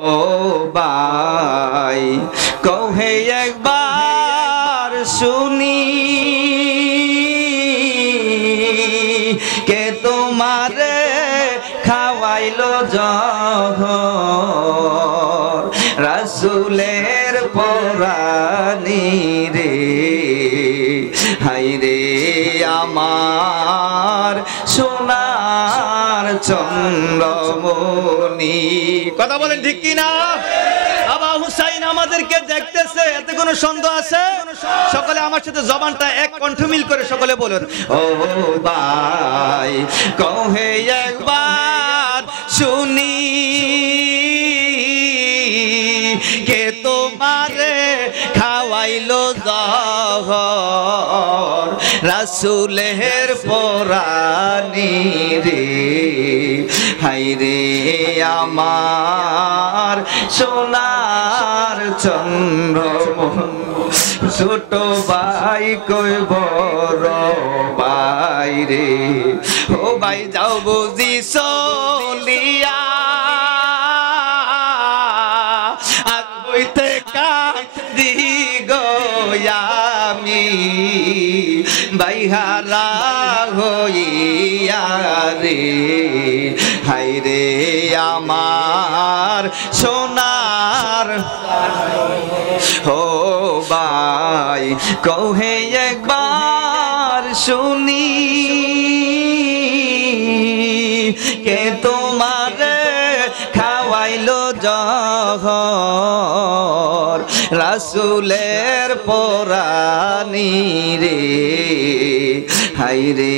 ও ভাই কহে একবার শুনি কে তোমারে খাওয়াইলো জহর রাসূলের পরানি রে হাই রে আমার সোনার চন্দ্রমণি। কথা বলেন ঠিক কি না? বাবা হুসাইন আমাদেরকে দেখতেছে, এতে কোনো সন্দেহ আছে? সকলে আমার সাথে জবানটা এক কণ্ঠ মিল করে সকলে বলুন, ও ভাই কহে একবার শুনি কে তোমারে খাওয়াইলো জহর রাসূলের পরানি রে হাই রে আমার সোনার চন্দ্রমণি। ছোট ভাই কই বড় ভাই রে ও ভাই যাও বুঝি চলিয়া আর বইতে কাঁদি গো আমি বাইহারা হইয়া রে হাই রে আমার সোনার ও ভাই কহে একবার শুনি কে তোমারে খাওয়াইলো জহর রাসূলের পরানি রে হাই রে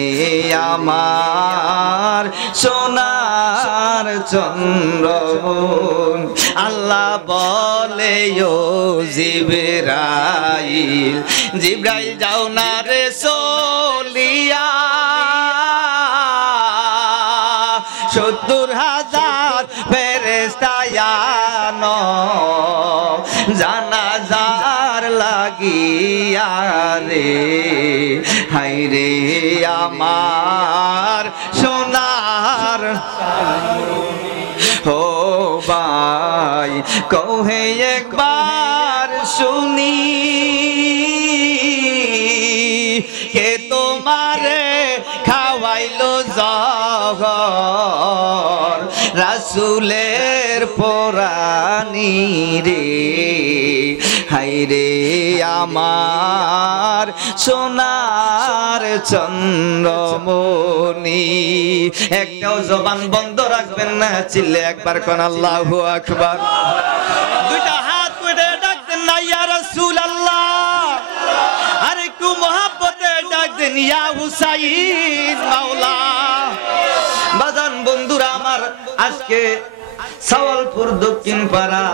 আমার সোনার চন্দ্রমণি। আল্লাহ বলে ও জিবরাইল জিবরাইল যাও না রে চলিয়া ৭০,০০০ ফেরেশতা আনো জানাজার লাগিয়া রে হাই রে আমার সোনার ও ভাই কহে একবার শুনি কে তোমারে খাওয়াইলো জহর রাসূলের পরানি রে হাই রে আমার সোনার চন্দ্রমণি। একটাও জবান বন্ধ রাখবেন না, চিল্লে একবার কোন আল্লাহু আকবার। দুইটা হাত উঠে ডাকতেন না ইয়া রাসূলুল্লাহ, আর একটু মহব্বতে ডাকতেন ইয়া হুসাইন মাওলা। বাজান বন্ধুরা আমার, আজকে সাওয়ালপুর দক্ষিণ পাড়া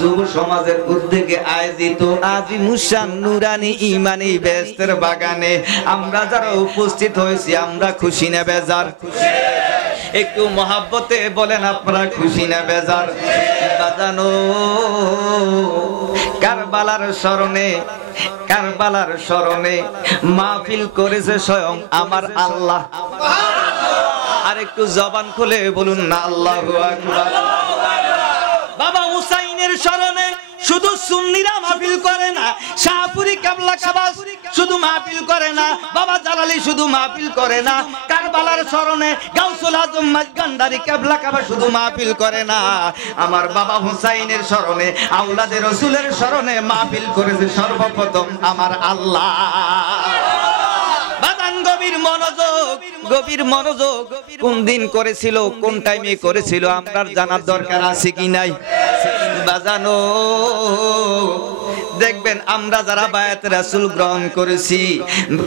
যুব সমাজের উদ্যোগে আয়োজিত আজি মুসান নুরানি ইমানি বেস্তের বাগানে আমরা যারা উপস্থিত হয়েছি আমরা খুশি না বেজার? একটু মহাব্বতে বলেন আপনারা খুশি না বেজার? বাজানো কারবালার স্মরণে মাহফিল করেছে স্বয়ং আমার আল্লাহ। আর একটু জবান খুলে বলুন না আল্লাহু আকবার। বাবা হুসাইনের স্মরণে শুধু সুন্নিরা মাহফিল করে না, শাহপুরি কেবলা কাবা শুধু মাহফিল করে না, বাবা জালালি শুধু মাহফিল করে না, কারবালার স্মরণে গাউসুল আজম মাজগান্ডারি কেবলা কাবা শুধু মাহফিল করে না, আমার বাবা হুসাইনের স্মরণে আওলাদে রাসূলের স্মরণে মাহফিল করেছে সর্বপ্রথম আমার আল্লাহ। গভীর মনোযোগ কোন দিন করেছিল, কোন টাইমে করেছিল আমরা জানার দরকার আছে কি নাই? বাজানো দেখবেন আমরা যারা বায়াত রাসূল গ্রহণ করেছি,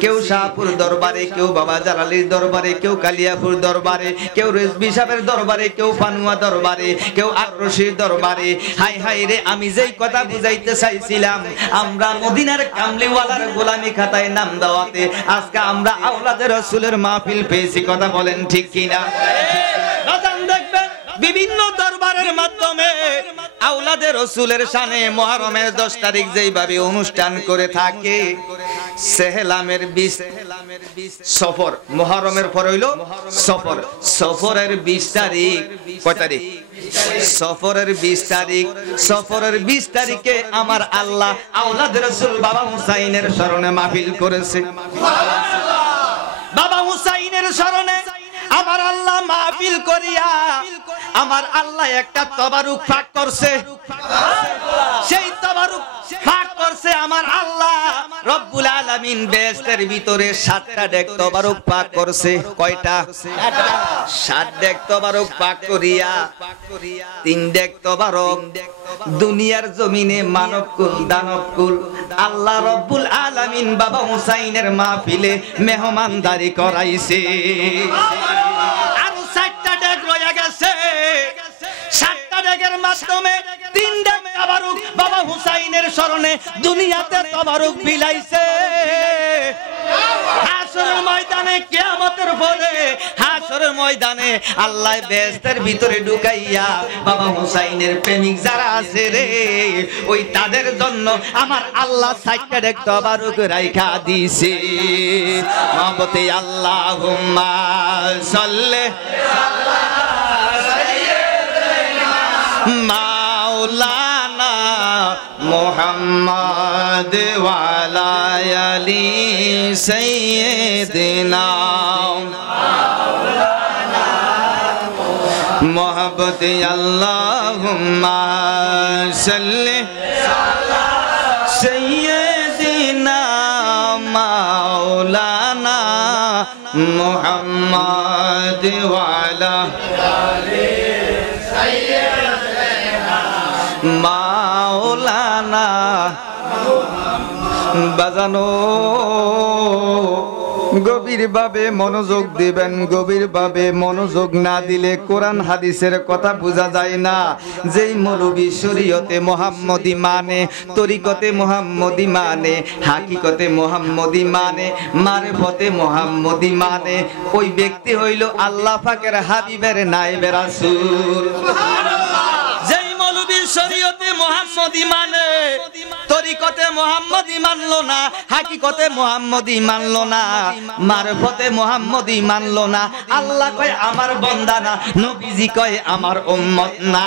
কেউ শাহপুর দরবারে, কেউ বাবা জালালির দরবারে, কেউ কালিয়াপুর দরবারে, কেউ রেজবি সাহেবের দরবারে, কেউ পানুয়া দরবারে, কেউ আক্রোশীর দরবারে। হাই হাই রে, আমি যেই কথা বুঝাইতে চাইছিলাম, আমরা মদিনার কামলিওয়ালার গোলামি খাতায় নাম দেওয়াতে আজকে আমরা আওলাদে রাসূলের মাহফিল পেয়েছি। কথা বলেন ঠিক কিনা? দেখবেন বিভিন্ন দরবারের মাধ্যমে আওলাদে রাসূলের শানে মুহররমের 10 তারিখ যেইভাবে অনুষ্ঠান করে থাকে, সেহলামের 20 সফর, মুহররমের পর হইল সফর, সফরের 20 তারিখ, কয় তারিখ? সফরের 20 তারিখ, সফরের 20 তারিখে আমার আল্লাহ আওলাদ রাসূল বাবা হুসাইনের স্মরণে মাহফিল করেছে। বাবা হুসাইনের স্মরণে আমার আল্লাহ মাহফিল করিয়া আমার আল্লাহ একটা তবারুক ফাঁক করছে। সেই তবারুক ফাঁক করছে আমার আল্লাহ রব্বুল আলামিন বেহেশতের ভিতরে 7টা ডেক তবারুক পাক করছে। কয়টা? 7 ডেক তবারুক পাক করিয়া 3 ডেক তবারুক দুনিয়ার জমিনে মানবকুল দানবকুল আল্লাহ রব্বুল আলামিন বাবা হুসাইনের মাহফিলে মেহমানদারি করাইছে। আরো 7টা ডেক রয়ে গেছে। 7টা ডেকের মাধ্যমে 3 ডেক তবারুক বাবা হুসাইনের স্মরণে দুনিয়াতে তবারুক বিলাইছে। হাশরের ময়দানে কিয়ামতের পরে হাশরের ময়দানে আল্লাহ বেহেশতের ভিতরে ঢুকাইয়া বাবা হুসাইনের প্রেমিক যারা আছে রে ওই তাদের জন্য আমার আল্লাহ 7টা ডেক তবারুক রাইখা দিয়েছে। মহব্বতে আল্লাহুম্মা সাল্লি মাওলানা মুহাম্মদ ওয়া আলা আলি সাইয়্যিদিনা মুহাব্বতে আল্লাহুম্মা সাল্লি সাইয়্যিদিনা মাওলানা মুহাম্মদ ওয়া আলা আলি মাওলানা। বাজানো গভীরভাবে মনোযোগ দিবেন। গভীরভাবে মনোযোগ না দিলে কোরআন হাদিসের কথা বোঝা যায় না। যেই মৌলবী শরীয়তে মুহাম্মদী মানে, তরিকতে মুহাম্মদী মানে, হাকিকতে মুহাম্মদী মানে, মারিফতে মুহাম্মদী মানে, ওই ব্যক্তি হইল আল্লাহ পাকের হাবিবের নায়েবে রাসূল। যেই মৌলবী শরীয়তে মুহাম্মদী মানে, তরিকতে মুহাম্মদী মানলো না, হাকিকতে মুহাম্মদী মানলো না, মারিফতে মুহাম্মদী মানলো না, আল্লাহ কয় আমার বান্দা না, নবীজি কয় আমার উম্মত না।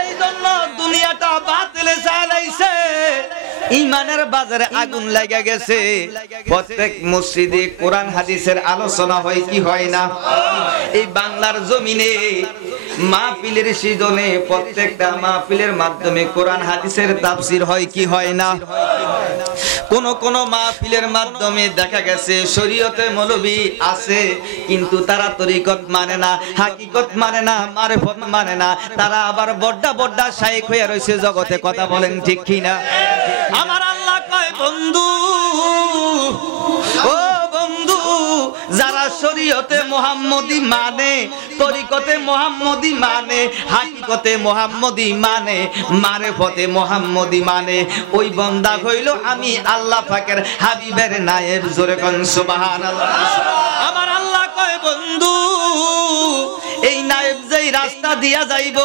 এই জন্য দুনিয়াটা বাতিলে চালাইছে, ইমানের বাজারে আগুন লাগা গেছে। প্রত্যেক মসজিদে কোরআন হাদিসের আলোচনা হয় কি হয় না? এই বাংলার জমিনে মাহফিলের সিজনে প্রত্যেকটা মাহফিলের মাধ্যমে কোরআন হাদিসের তাফসীর হয় কি হয় না? কোন মাহফিলের মাধ্যমে দেখা গেছে শরীয়তে মৌলবী আছে কিন্তু তারা তরিকত মানে না, হাকিকত মানে না, মারিফত মানে না, তারা আবার বড়্ডা বড়্ডা শাইখ হয়ে রয়েছে জগতে। কথা বলেন ঠিক কি না? আমার আল্লাহ কয় বন্ধু, ও বন্ধু, যারা শরীয়তে মুহাম্মদী মানে, তরিকতে মুহাম্মদী মানে, হাকিকতে মুহাম্মদী মানে, মারিফতে মুহাম্মদী মানে, ওই বান্দা হইল আমি আল্লাহ পাকের হাবিবের নায়েব। জোরে কোন সুবহানাল্লাহ। আমার আল্লাহ কয় বন্ধু, এই নায়েব যেই রাস্তা দিয়া যাইব,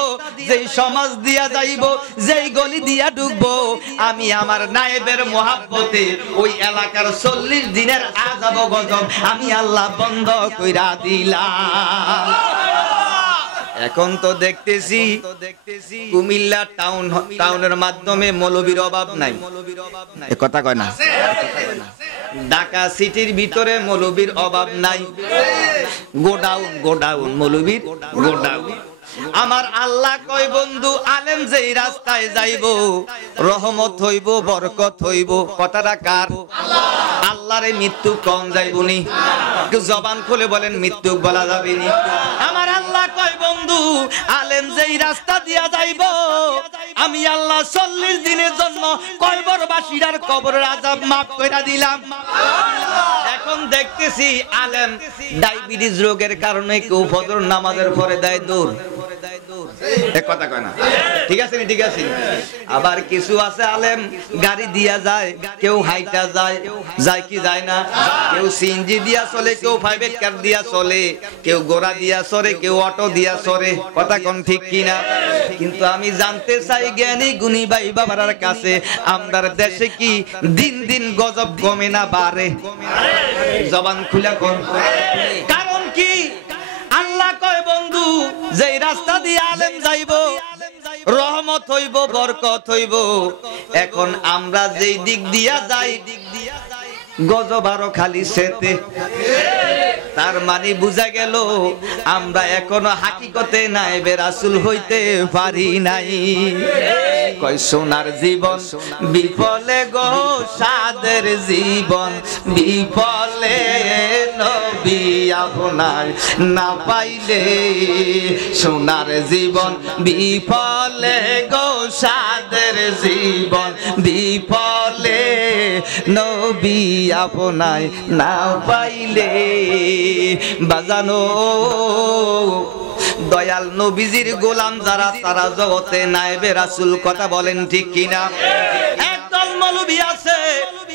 যেই সমাজ দিয়া যাইব, যেই গলি দিয়া ঢুকবো, আমি আমার নায়েবের মুহাব্বতে ওই এলাকার 40 দিনের আযাব গজব আমি আল্লাহ বন্ধ কইরা দিলাম। এখন তো দেখতেছি কুমিল্লা টাউনের মাধ্যমে মৌলবীর অভাব নাই। এ কথা কয় না? ঢাকা সিটির ভিতরে মৌলবীর অভাব নাই। গোডাউন মৌলবীর গোডাউন। আমার আল্লাহ কয় বন্ধু, আলেম যেই রাস্তায় যাইব রহমত হইব, বরকত হইব। কথাটা কার? আল্লাহরে মৃত্যু কম যাইবনি। একটু জবান খুলে বলেন মৃত্যু বলা যাবে নি। আমার আল্লাহ কয় বন্ধু, আলেম যেই রাস্তা দিয়া যাইব আমি আল্লাহ 40 দিনের জন্য কবরবাসীর কবরের আযাব মাফ কইরা দিলাম। এখন দেখতেছি আলেম ডায়াবেটিস রোগের কারণে কেউ ফজর নামাজের পরে দেয় দৌড়। এক কথা কয় না? ঠিক আছে নি? ঠিক আছে। আবার কিছু আছে আলেম গাড়ি দিয়া যায়, কেউ হাইটা যায়, যায় কি যায় না? কেউ সিএনজি দিয়া চলে, কেউ 5 কার দিয়া চলে, কেউ গোড়া দিয়া চলে, কেউ অটো দিয়া চলে। কথা কোন ঠিক কি না? কিন্তু আমি জানতে চাই জ্ঞানী গুণী ভাই বাবার কাছে, আমরার দেশে কি দিন দিন গজব কমে না বাড়ে? জবান খুলে কোন কারণ কি? আল্লাহ কয় বন্ধু, যেই রাস্তা দিয়ে আলেম যাইব রহমত হইব বরকত হইব এখন আমরা যেই দিক দিয়া যাই গজব আরো খালি সেতে তার মানে বুঝা গেল আমরা এখনো হাকিকতে নায়েবে রাসূল হইতে পারি নাই কয় সোনার জীবন বিফলে গো সাদের জীবন বিফলে নবী আপনার না পাইলে সোনার জীবন বিফলে গো সাদের জীবন বিফলে নবী আপনার না পাইলে বাজানো দয়াল নবীজির গোলাম যারা তারা জগতে নায়েবে রাসূল কথা বলেন ঠিক কিনা একদল মৌলবি আছে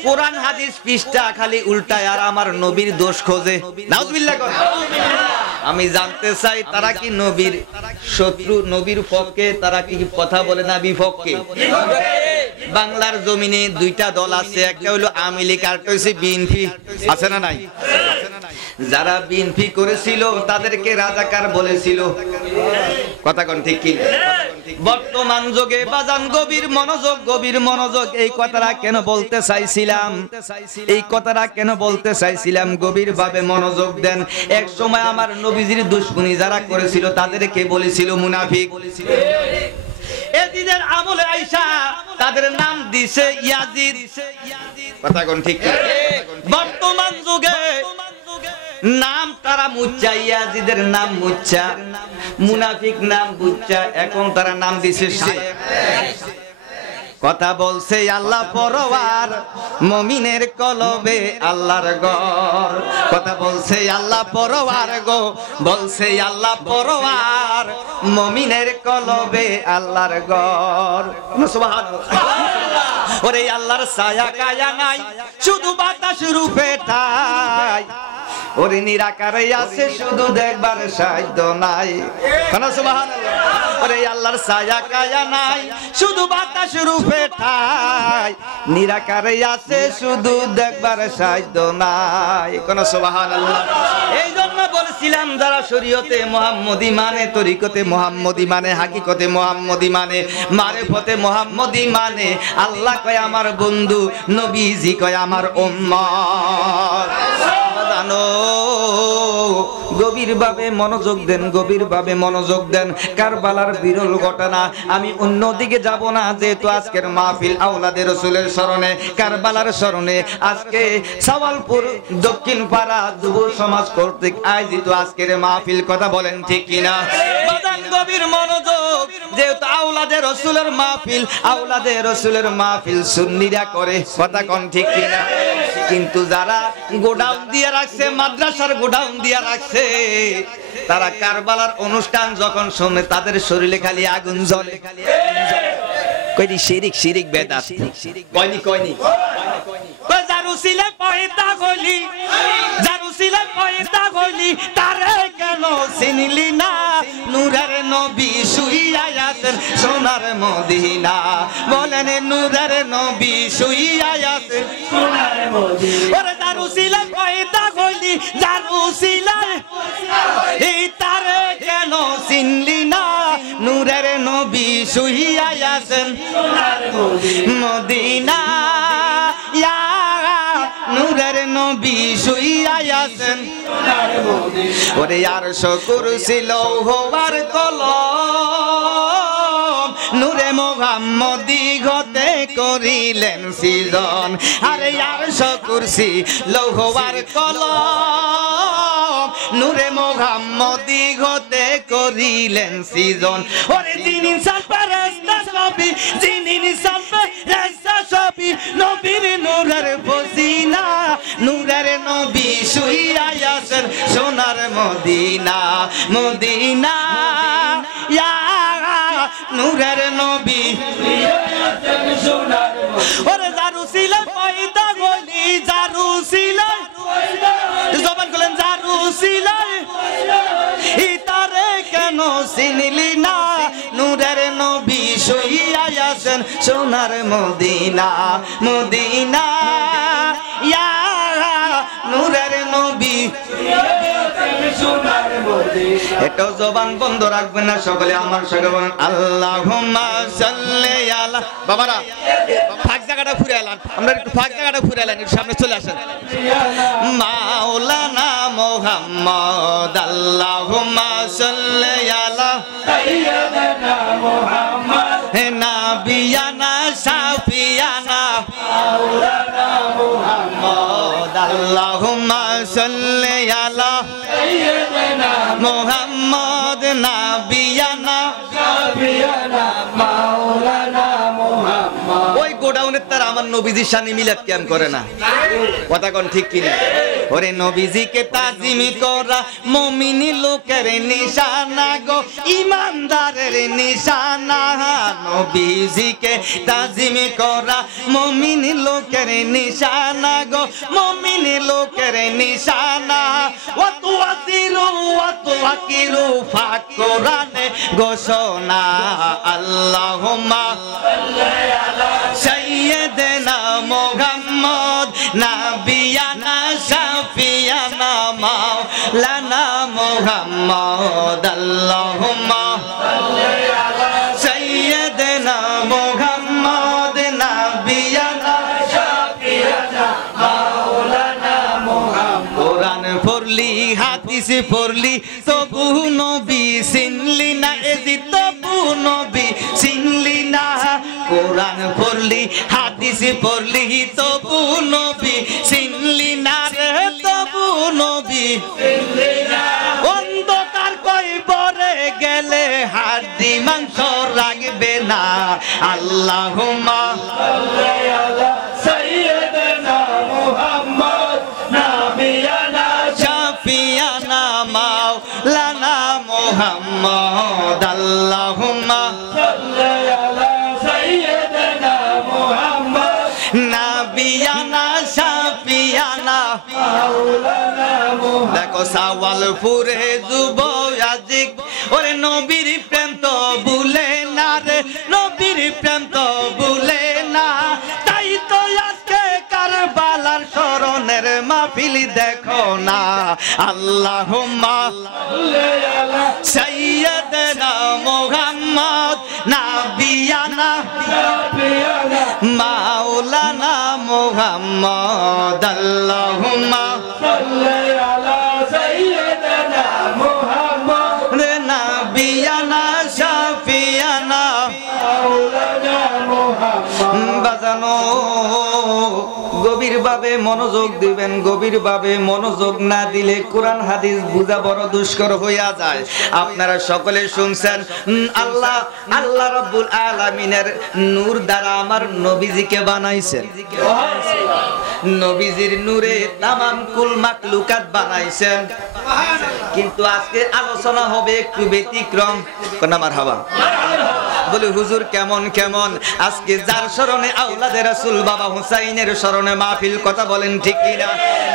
কোরআন হাদিস পৃষ্ঠা খালি উল্টায় আর আমার নবীর দোষ খোঁজে নাউজুবিল্লাহ কর আমি জানতে চাই তারা কি নবীর শত্রু নবীর পক্ষে তারা কি কথা বলে না বিপক্ষে বাংলার জমিনে দুইটা দল আছে একটা হলো আওয়ামী লীগ আর একটা হইছে বিএনপি আছে না নাই যারা বিএনপি করেছিল তাদেরকে রাজাকার বলেছিল কথা কোন ঠিক কি বর্তমান যুগে বাজান গভীর মনোযোগ এই কথাটা কেন বলতে চাইছিলাম গভীর ভাবে মনোযোগ দেন এক সময় আমার নবীজির দুশমনি যারা করেছিল তাদেরকে বলেছিল মুনাফিক এজিদের আমলে আয়েশা তাদের নাম দিছে ইয়াজিদ কথা কোন ঠিক বর্তমান যুগে নাম তারা মুচ্চা ইয়াজিদের নাম মুচ্চা মুনাফিক নাম বুচ্চা এখন তারা নাম দিছে শায়েখ কথা বলছে আল্লাহ পরওয়ার মুমিনের কলবে আল্লাহর ঘর কথা বলছে আল্লাহ পরওয়ার গো বলছে আল্লাহ পরওয়ার মুমিনের কলবে আল্লাহর ঘর সুবহানাল্লাহ ওরে আল্লাহর ছায়া কায়া নাই শুধু বাতাস রূপে ঠাই ওরে নিরাকারে আছে শুধু দেখবার সাধ্য নাই কানা সুবহানাল্লাহ ওরে আল্লাহর ছায়া কায়া নাই শুধু বাতাস রূপে ঠাই নিরাকারে আছে শুধু দেখবার সাধ্য নাই কানা সুবহানাল্লাহ এই জন্য বলছিলাম যারা শরীয়তে মুহাম্মদী মানে তরিকতে মুহাম্মদী মানে হাকিকতে মুহাম্মদী মানে মারিফতে মুহাম্মদী মানে আল্লাহ কয় আমার বন্ধু নবীজি কয় আমার উম্মত গভীর ভাবে মনোযোগ দেন কারবালার বিরল ঘটনা আমি অন্যদিকে যাব না যেহেতু আজকের মাহফিল আওলাদে রাসূলের স্মরণে কারবালার স্মরণে আজকে সাওয়ালপুর দক্ষিণ পাড়া যুব সমাজ কর্তৃক আয়োজিত আজকের মাহফিল কথা বলেন ঠিক কিনা বাজান গভীর মনোযোগ যেহেতু আওলাদে রাসূলের মাহফিল সুন্নিরা করে কথা কোন ঠিক কিনা কিন্তু যারা গোডাউন দিয়ে রাখছে মাদ্রাসার গোডাউন দিয়ে রাখছে তারা কারবালার অনুষ্ঠান যখন শুনে তাদের শরীরে খালি আগুন জ্বলে কইনি শিরিক বেদাত কইনি জারুসিলে পয়দা গলি তারে কেন চিনলি না নূরের নবী শুইয়া আছেন সোনার মদিনা বলেন নূরের নবী শুইয়া আছেন সোনার মদিনা ওরে জারুসিলে পয়দা গলি এই তারে কেন চিনলি না নূরের নবী শুইয়া আছেন সোনার মদিনা ইয়া নূরের নবী শুইয়া আছেন সোনার মদিনা ওরে আরশ কুরসি লৌহ আর কলম নূরে মুহাম্মদী গতে করিলেন সৃজন আরে আরশ কুরসি লৌহ আর কলম নূরে মুহাম্মদী গতে করিলেন সৃজন ওরে যিনি সালপারাস্তা সবই নবীর নূরের ফজিনা নূরের নবী শুইয়া আছেন সোনার মদিনা ইয়া নূরের নবী শুইয়া আছেন সোনার মদিনা ওরে জারুসিলে পয়দা গলি জবান করেন জারুসিলে ইতারে কেন চিনলি না নূরের নবী শুইয়া আছেন সোনার মদিনা ইয়া নূরের নবী শুইয়া আছেন সোনার মদিনা এটাও জবান বন্ধ রাখবেন না, সকলে আমার সঙ্গে বলেন আল্লাহুম্মা সাল্লি আলা। বাবারা ফাঁক জায়গাটা ঘুরে এলাম, আমরা একটু ফাঁক জায়গাটা ঘুরে এলাম, একটু সামনে চলে আসেন। মাওলানা মুহাম্মদ আল্লাহুম্মা সাল্লি আলা সাইয়্যিদানা মুহাম্মদ হে নাবিয়ানা শাফিয়ানা মাওলানা মুহাম্মদ আল্লাহুম্মা সাল্লি আলা সাইয়্যিদানা মুহাম্মদ নাবিয়ানা শাফিয়ানা মাওলানা মুহাম্মদ। ওই গোডাউনের তার আমার নবীজির শানে মিলাদ কেন করে না? কথা কোন ঠিক কিনা? ওরে নবীজিকে তাজিম করা মুমিনি লোকের নিশানা গো, ইমানদারের নিশানা। নবীজিকে তাজিম করা মুমিনি লোকের নিশানা গো, মুমিনি লোকের নিশানা। ওয়া তুআতিরু ওয়া তুআকিরু ফাক কোরআনে ঘোষণা আল্লাহুম্মা সাল্লি আলা সাইয়্যিদিনা মুহাম্মদ নাবিয়ানা শাফিয়ানা মাওলানা মুহাম্মদ আল্লাহুম্মা সাল্লি আলা সাইয়্যিদিনা মুহাম্মদ নাবিয়ানা শাফিয়ানা মাওলানা মুহাম্মদ। কোরআন পড়লি হাদিস পড়লি তবু নবী চিনলি না, এজি তবু নবী চিনলি না। কোরআন পড়লি হাদিস পড়লি তবু নবী চিনলি না রে, তবু নবী চিনলি না। অন্ধকার কবরে গেলে হাড়ি মাংস রাখবে না। আল্লাহুম্মা সাল্লি আলা সাইয়্যিদিনা মুহাম্মদ নাবিয়ানা শাফিয়ানা মাওলানা মুহাম্মদ আল্লাহুম্মা সাল্লি আলা সাইয়্যিদিনা মুহাম্মদ নাবিয়ানা শাফিয়ানা মাওলানা মুহাম্মদ। দেখো সাওয়ালপুরে যুবয়াজিক ওরে নবীর প্রেম তো ভুলে না রে, নবীর প্রেম তো ভুলে না। তাই তো আজকে কারবালার শরণের মাহফিল দেখো না। আল্লাহুম্মা সাল্লি আলা সাইয়্যিদিনা মুহাম্মদ নাবিয়ানা শাফিয়ানা মাওলানা মুহাম্মদ আল্লাহুম্মা সাল্লি আলা সাইয়্যিদিনা মুহাম্মদ নাবিয়ানা শাফিয়ানা মাওলানা মুহাম্মদ। বাজানো গভীরভাবে মনোযোগ দিবেন, গভীরভাবে মনোযোগ না দিলে কোরআন হাদিস বুঝা বড় দুষ্কর হইয়া যায়। আপনারা সকলে শুনছেন আল্লাহ আল্লাহ রাব্বুল আলামিনের নূর দ্বারা আমার নবীজিকে বানাইছেন। নবীজির নূরে তামাম কুল মাখলুকাত বানাইছেন। কিন্তু আজকে আলোচনা হবে একটু ব্যতিক্রম। কোন মারহাবা বলে হুজুর কেমন কেমন? আজকে যার স্মরণে আওলাদে রাসূল বাবা হুসাইনের স্মরণে মাহফিল, কথা বলেন ঠিক কিনা?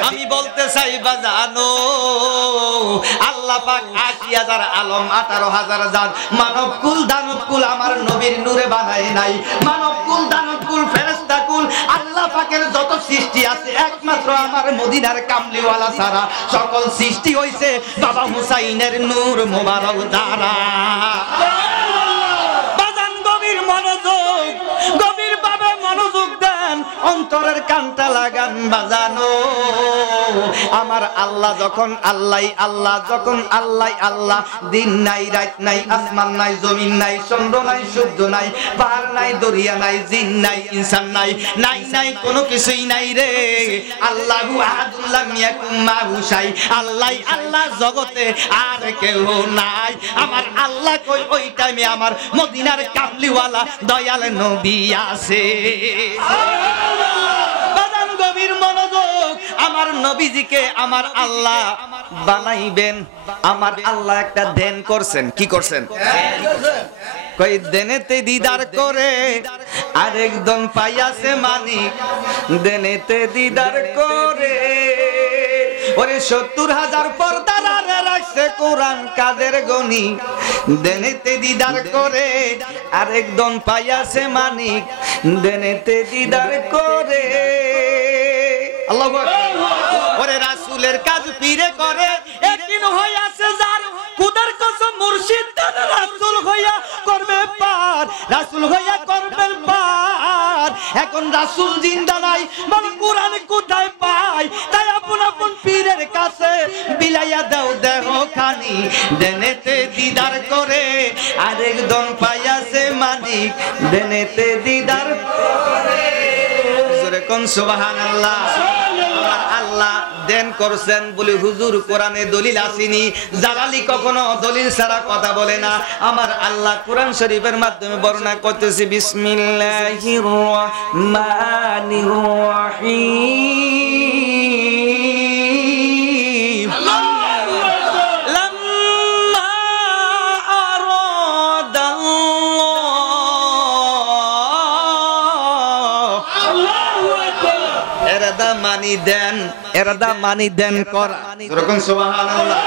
আমি বলতে চাই বাজানো আল্লাহ পাক ৮০,০০০ আলম ১৮,০০০ জাত মানব কুল দানব কুল আমার নবীর নূরে বানায় নাই। মানব কুল দানব কুল ফেরেশতা কুল আল্লাহ পাকের যত সৃষ্টি আছে একমাত্র আমার মদিনার কামলিওয়ালা ছাড়া সকল সৃষ্টি হইছে বাবা হুসাইনের নূর মোবারক দ্বারা। মনোযোগ, গভীরভাবে মনোযোগ দেন, অন্তরের কানটা লাগান বাজানো। আমার আল্লাহ যখন আল্লাহ আল্লাহ, যখন আল্লাহ আল্লাহ, দিন নাই রাত নাই, আসমান নাই জমিন নাই, চন্দ্র নাই সূর্য নাই, পাহাড় নাই দরিয়া নাই, জিন নাই ইনসান নাই, নাই নাই কোনো কিছুই নাই রে। আল্লাহু আহাদুল লাম ইয়াকুম মাহু শাই, আল্লাহ আল্লাহ জগতে আর কেউ নাই। আমার আল্লাহ কই ওই টাইমে আমার মদিনার কামলিওয়ালা দয়াল নবী আছে। বাজান গভীর মনোযোগ, আমার নবীজিকে আমার আল্লাহ বানাইবেন। আমার আল্লাহ একটা ধ্যান করছেন। কি করছেন? কই দেনেতে দিদার করে আরেকজন পাইয়াছে মানিক, দেনেতে দিদার করে ওরে ৭০,০০০ পর্দার রাখছে কোরআন কাদের গনি, দেনেতে দিদার করে আরেকজন পাইয়াছে মানিক, দেনেতে দিদার করে। আল্লাহু আকবার। ওরে রাসূলের কাজ পীরে করে, একদিন হইয়াছে যার খুদার রাসূল হইয়া করবে পার, রাসূল হইয়া করবেন পার। এখন রাসূল জিন্দা নাই, বল কোরআন কোথায় পাই? তাই আপন আপন পীরের কাছে বিলাইয়া দাও দেহ খানি, দেনেতে দিদার করে আরেকজন পাইয়াছে মালিক, দেনেতে দিদার করে। জোরে কোন সুবহানাল্লাহ। আমার আল্লাহ দেন করছেন বলে হুজুর কোরআনে দলিল আসেনি। জালালি কখনো দলিল ছাড়া কথা বলে না। আমার আল্লাহ কোরআন শরীফের মাধ্যমে বর্ণনা করতেছে, বিসমিল্লাহির রহমানির রহিম। লাম্মা আরাদাল্লাহ, এরাদা মানি দেন, এরাদা মানি দেন করা। এরকম সুবহানাল্লাহ।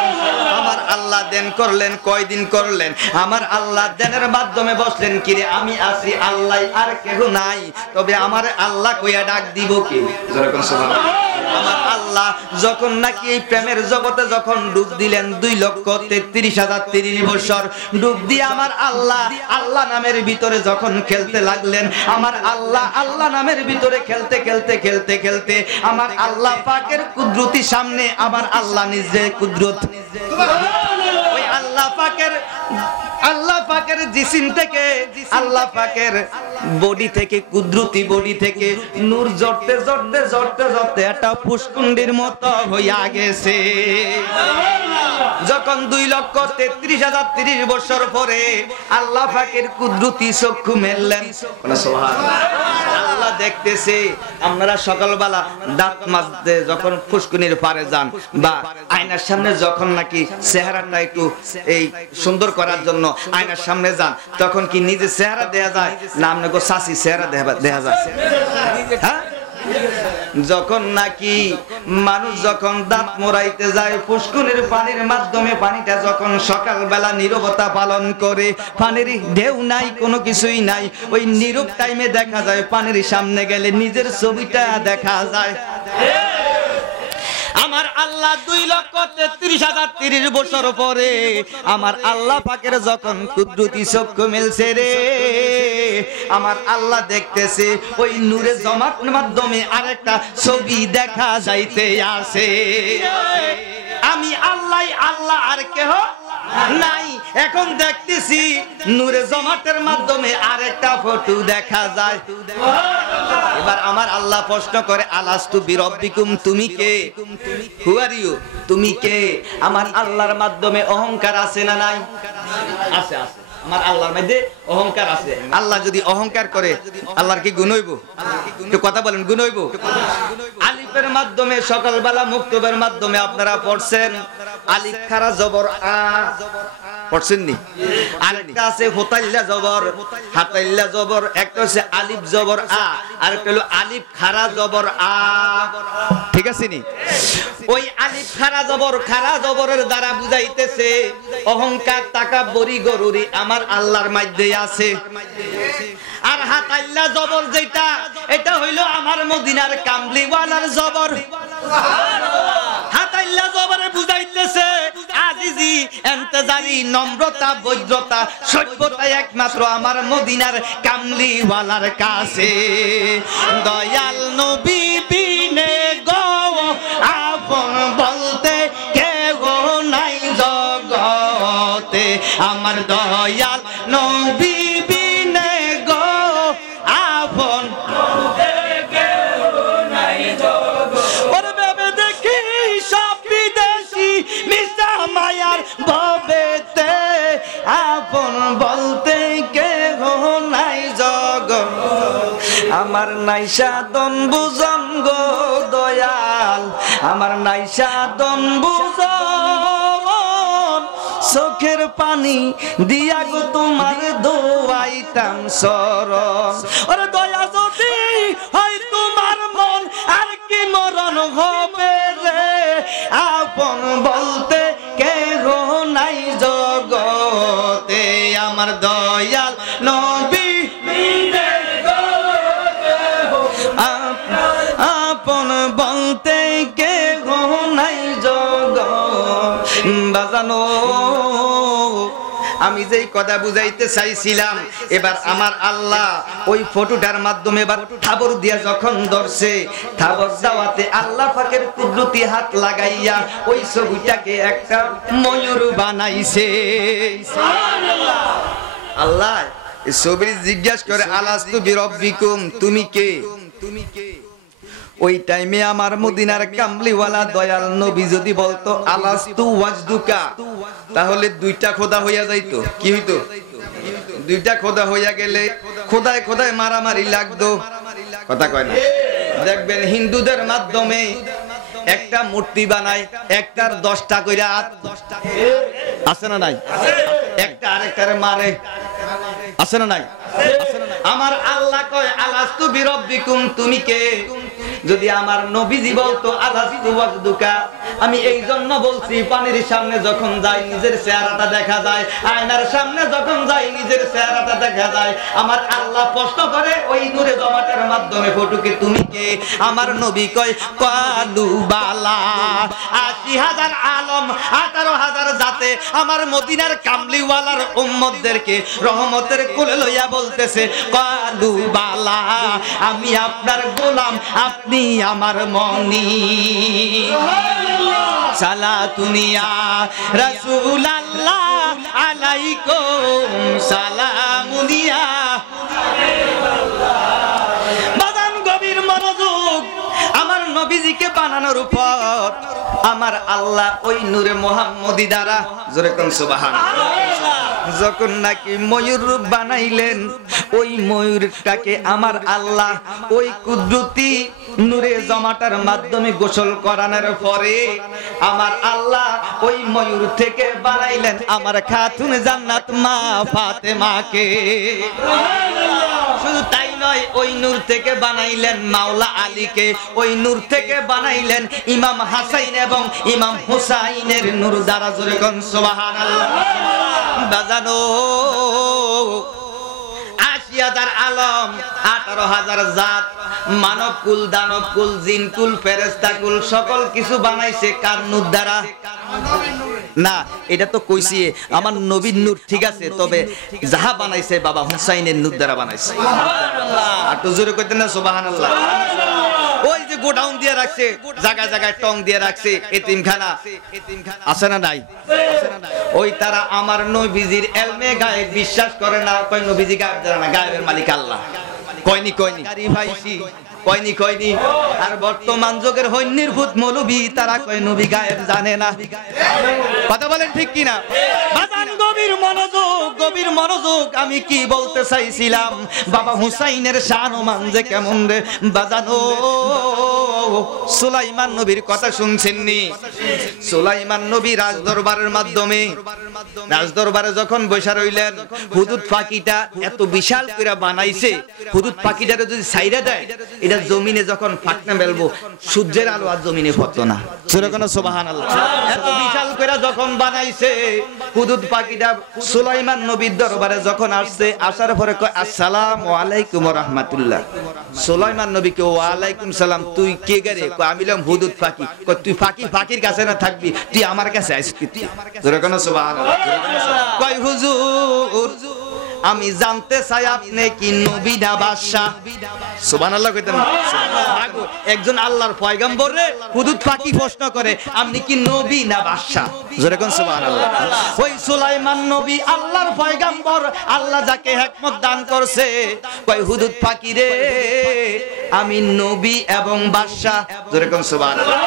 আমার আল্লাহ দেন করলেন, কয়দিন করলেন? আমার আল্লাহ দেনের মাধ্যমে বসলেন, কিরে আমি আছি, আল্লাহ আর কেহ নাই, তবে আমার আল্লাহ কইয়া ডাক দিব কি? এরকম সুবহানাল্লাহ। আমার আল্লাহ যখন নাকি এই প্রেমের জগতে যখন ডুব দিলেন, 2,33,030 বছর ডুব দিয়ে আমার আল্লাহ আল্লাহ নামের ভিতরে যখন খেলতে লাগলেন, আমার আল্লাহ আল্লাহ নামের ভিতরে খেলতে খেলতে খেলতে খেলতে আমার আল্লাহ পাকের কুদরতি সামনে আমার আল্লাহ নিজে কুদরত, ওই আল্লাহ পাকের জিসিম থেকে, আল্লাহ পাকের বডি থেকে, কুদরতি বডি থেকে নূর জড়তে জড়তে জড়তে জড়তে একটা পুষ্কুণ্ডির মতো হইয়া গেছে। যখন 2,33,030 বছর পরে আল্লাহ পাকের কুদরতি চক্ষু মেললেন, সুবহানাল্লাহ, আল্লাহ দেখতেছে। আপনারা সকালবেলা দাঁত মাজতে যখন পুষ্কুনির পারে যান বা আয়নার সামনে যখন নাকি চেহারাটা একটু এই সুন্দর করার জন্য আয়নার সামনে যান, তখন কি নিজের চেহারা দেখা যায় না আপনাকে চাচি চেহারা দেখা যায়? হ্যাঁ, যখন নাকি মানুষ যখন দাঁত মোড়াইতে যায়, পুষ্কুনির পানির মাধ্যমে পানিটা যখন সকালবেলা নীরবতা পালন করে, পানির ঢেউ নাই, কোনো কিছুই নাই, ওই নীরব টাইমে দেখা যায় পানির সামনে গেলে নিজের ছবিটা দেখা যায়। আমার আল্লাহ 2,33,030 বছর পরে আমার আল্লাহ পাকের যখন কুদরতি চক্ষু মিলছে রে, আমার আল্লাহ দেখতেছে ওই নূরে জমাট মাধ্যমে আরেকটা ছবি দেখা যাইতে আসে। আমি আল্লাহ আল্লাহ আর কেহ নাই। এখন দেখতেছি নূরে জমাটের মাধ্যমে আরেকটা ফটো দেখা যায়। এবার আমার আল্লাহ প্রশ্ন করে, আলাস্তু বিরব্বিকুম, তুমি কে? হু আর ইউ, তুমি কে? আমার আল্লাহর মাধ্যমে অহংকার আছে না নাই? আছে, আছে। আমার আল্লাহর মধ্যে অহংকার আছে। আল্লাহ যদি অহংকার করে, আল্লাহর কি গুণ হইব? একটু কথা বলেন, গুণ হইব? আলিফের মাধ্যমে সকালবেলা মুক্তবের মাধ্যমে আপনারা পড়ছেন, আলিফ খারা জবর আ, পড়ছেন নি? আরেকটা আছে হোতাইল্লা জবর, হাতাইল্লা জবর, একটা হচ্ছে আলিফ জবর আ, আর একটা হলো আলিফ খারা জবর আ। ঠিক আছে নি? ওই আলিফ খারা জবরের দ্বারা বুঝাইতেছে অহংকার, তাকাব্বুরি, গরুরি আমার আল্লাহর মধ্যে আছে। আর হাতাইল্লা জবর যেটা, এটা হইলো আমার মদিনার কামলিওয়ালার জবর। হাতাইল্লা জবরে বুঝাইতেছে আজিজি, ইন্তেজারি, নম্রতা, বৈদ্যতা, সভ্যতা একমাত্র আমার মদিনার কামলিওয়ালার কাছে। দয়াল নবী বিনে গো আপন বলতে কেউ নাই জগতে, আমার দয়াল নবী বিনে গো আপন বলতে কেউ নাই জগতে। ওরে ভেবে দেখি সব বিদেশি মিশা মায়ার ভবেতে, আপন বলতে কেউ নাই জগতে, আমার নাই সাধন বুঝন গো দয়াল, আমার নাই সাধন বুঝন, চোখের পানি দিয়া গো তোমার দোয়াইতাম শরণ। ওরে দয়া যদি হয় তোমার মন, আর কি মরণ হবে রে, আপন বলতে কেহ নাই জগতে, আমার দয়াল নবী আপন বলতে কেহ নাই জগতে। বাজানো আমি যেই কথা বুঝাইতে চাইছিলাম এবার আমার আল্লাহ ওই ফটোটার মাধ্যমে এবার থাবর দিয়া যখন ধরছে, থাবর দেওয়াতে আল্লাহ পাকের কুদরতি হাত লাগাইয়া ওই ছবিটাকে একটা ময়ূর বানাইছে। আল্লাহ ছবি জিজ্ঞাসা করে আলাস্তু বিরব্বিকুম, তুমি কে? ওই টাইমে আমার মদিনার কামলিওয়ালা দয়াল নবী যদি বলতো আলাস্তু ওয়াজদুকা, তাহলে দুইটা খোদা হইয়া যাইতো। কি হইতো? দুইটা খোদা হইয়া গেলে খোদায় খোদায় মারামারি লাগতো। কথা কয় না? দেখবেন হিন্দুদের মাধ্যমে একটা মূর্তি বানায়, একটার 10টা কইরা হাত আছে না নাই? একটা আরেকটারে মারে, আছে না নাই? আমার আল্লাহ কয় আলাস্তু বিরব্বিকুম, তুমি কে? যদি আমার নবীজি বলতো আলাস্তু ওয়াজদুকা, আমি এই জন্য বলছি পানির সামনে যখন যাই নিজের চেহারাটা দেখা যায়, আয়নার সামনে যখন যাই নিজের চেহারাটা দেখা যায়। আমার আল্লাহ প্রশ্ন করে ওই নূরে জমাটের মাধ্যমে ফটোকে, তুমি কে? আমার নবী কয় কালু বালা। ৮০,০০০ আলম ১৮,০০০ জাতে আমার মদিনার কামলিওয়ালার উম্মতদেরকে রহমতের কোলে লইয়া বলতেছে কালু বালা, আমি আপনার গোলাম, আপনি আমার মনি। সালাতুনিয়া রাসূলুল্লাহ আলাইকুম সালামুনিয়া। বাজান গভীর মনোযোগ, আমার নবীজিকে বানানোর উপর আমার আল্লাহ ওই নূরে মুহাম্মদী দ্বারা, জোরে কোন সুবহানাল্লাহ, যখন নাকি ময়ূর রূপ বানাইলেন, ওই ময়ূরটাকে আমার আল্লাহ ওই কুদরতি নূরে জমাটার মাধ্যমে গোসল করানোর পরে আমার আল্লাহ ওই ময়ূর থেকে বানাইলেন আমার খাতুন জান্নাত মা ফাতেমাকে। শুধু তাই নয়, ওই নূর থেকে বানাইলেন মাওলা আলীকে, ওই নূর থেকে বানাইলেন ইমাম হাসাইন এবং ইমাম হুসাইনের নূর দ্বারা। জোরে কোন সুবহানাল্লাহ। বাজানো ৮০,০০০ আলম ১৮,০০০ জাত, মানব কুল, দানব কুল, জিন কুল, ফেরেশতা কুল, সকল কিছু বানাইছে কার নূর দ্বারা? না, এটা তো কইছি আমার নবীর নূর, ঠিক আছে, তবে যাহা বানাইছে বাবা হুসাইনের নূর দ্বারা বানাইছে। সুবহানাল্লাহ। আর তো জোরে কইতেন না সুবহানাল্লাহ। ওই যে গোডাউন দিয়ে রাখছে, জায়গায় জায়গায় টং দিয়ে রাখছে, এতিমখানা আছে না নাই? ওই তারা আমার নবীজির এলমে গায়েব বিশ্বাস করে না। কয় নবীজি গায়েব জানে না, গায়েবের মালিক আল্লাহ। কয়নি কয়নি কয়নি কয়নি। আর বর্তমান যুগের হন্যের ভূত মৌলবী তারা কয় নবী গায়েব জানে না। কথা বলেন ঠিক কিনা? বাজান গভীর মনোযোগ, গভীর মনোযোগ। আমি কি বলতে চাইছিলাম, বাবা হুসাইনের শান ও মান যে কেমন রে বাজানো। সুলাইমান নবীর কথা শুনছেননি? সুলাইমান নবী রাজদরবারের মাধ্যমে, রাজদরবারে যখন বসে রইলেন, হুদুদ পাখিটা এত বিশাল করে বানাইছে, হুদুদ পাখিটারে যদি ছাইরা দেয়, এটা জমিনে যখন ফাটনা মেলবো, সূর্যের আলো আর জমিনে পড়তো না। সুবহানাল্লাহ। এত বিশাল করে যখন বানাইছে, হুদুদ পাখিটা সুলাইমান নবীর দরবারে যখন আসছে, আসার পরে কয় আসসালামু আলাইকুম ওয়া রাহমাতুল্লাহ। সুলাইমান নবীকে ওয়া আলাইকুম সালাম। তুই কে গে রে? কয় আমি হলাম হুদুদ পাখি। কয় তুই পাখি, পাখির কাছে না থাকবি, তুই আমার কাছে আসবি। সুবহানাল্লাহ। কয় হুজুর আমি জানতে চাই আপনি কি নবী না বাদশা? সুবহানাল্লাহ কইতেন না? একজন আল্লাহর পয়গম্বর রে হুদুদ পাখি প্রশ্ন করে আপনি কি নবী না বাদশা? জোরে কোন সুবহানাল্লাহ। ওই সুলাইমান নবী আল্লাহর পয়গম্বর, আল্লাহ যাকে হিকমত দান করছে, কয় হুদুদ পাখি রে আমি নবী এবং বাদশা। জোরে কোন সুবহানাল্লাহ।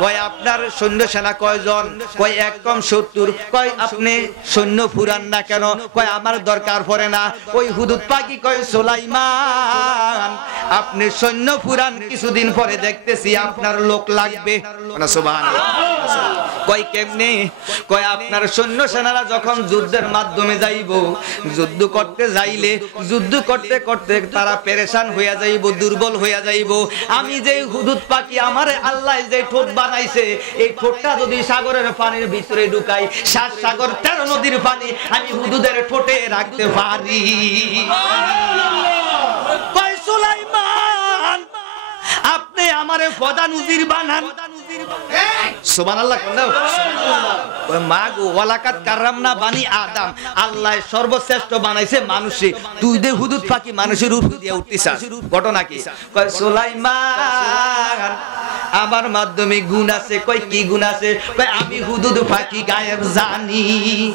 কয় আপনার সৈন্য সেনা কয়জন? কয় এক কম ৭০। কয় আপনি সৈন্য ফুরান না কেন? কয় আমার দরকার পড়ে না। ওই হুদুদ পাখি কয় সুলাইমান আপনি সৈন্য ফুরান, কিছুদিন পরে দেখতেছি আপনার লোক লাগবে। সুবহানাল্লাহ। কয় কেমনে? কয় আপনার সৈন্য সেনারা যখন যুদ্ধের মাধ্যমে যাইব, যুদ্ধ করতে যাইলে যুদ্ধ করতে করতে তারা পেরেশান হইয়া যাইব, দুর্বল হইয়া যাইব। আমি যে হুদুদ পাখি, আমারে আল্লাহ যে ঠোঁট বানাইছে, এই ঠোঁটটা যদি সাগরের পানির ভিতরে ঢুকাই, ৭ সাগর ১৩ নদীর পানি আমি হুদুদের ঠোঁটে রাখতে পারি। কয় সুলাইমান আপনি আমারে প্রধান উজির বানান। সুবহানাল্লাহ কোন ওই মা গো ওয়ালাকাত কাররামনা বানি আদম আল্লাহ সর্বশ্রেষ্ঠ বানাইছে মানুষে তুই দে হুদুদ পাখি মানুষের রূপ দিয়ে উঠতিছাস ঘটনা কি কয় সুলাইমান আমার মাধ্যমে গুণ আছে কয় কি গুণ আছে কয় আমি হুদুদ পাখি গায়েব জানি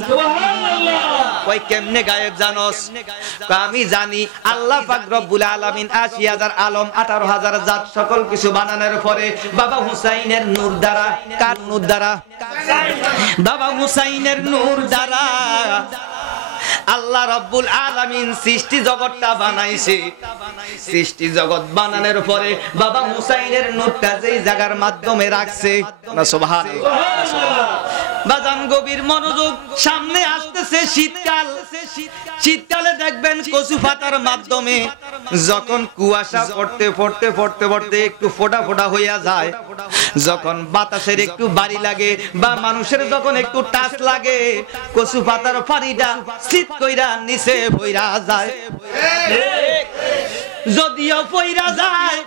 সুবহানাল্লাহ কয় কেমনে গায়েব জানোস কয় আমি জানি আল্লাহ পাক রব্বুল আলামিন ৮০,০০০ আলম ১৮,০০০ জাত সকল কিছু বানানোর পরে বাবা হুসাইনের নূর দ্বারা কার নূর দ্বারা বাবা হুসাইনের নূর দ্বারা আল্লাহ রাব্বুল আলামিন সৃষ্টি জগৎটা বানাইছে সৃষ্টি জগৎ বানানোর পরে বাবা হুসাইনের নূরটা যেই জায়গার মাধ্যমে রাখছে না সুবহানাল্লাহ বাজান গভীর মনোযোগ সামনে আসতেছে শীতকাল শীতকালে দেখবেন কচু পাতার মাধ্যমে যখন কুয়াশা পড়তে পড়তে পড়তে পড়তে একটু ফোঁটা ফোঁটা হইয়া যায় যখন বাতাসের একটু বাড়ি লাগে বা মানুষের যখন একটু টাচ লাগে কচু পাতার পানিটা শীত কইরা নিচে পইরা যায় যদিও পইরা যায়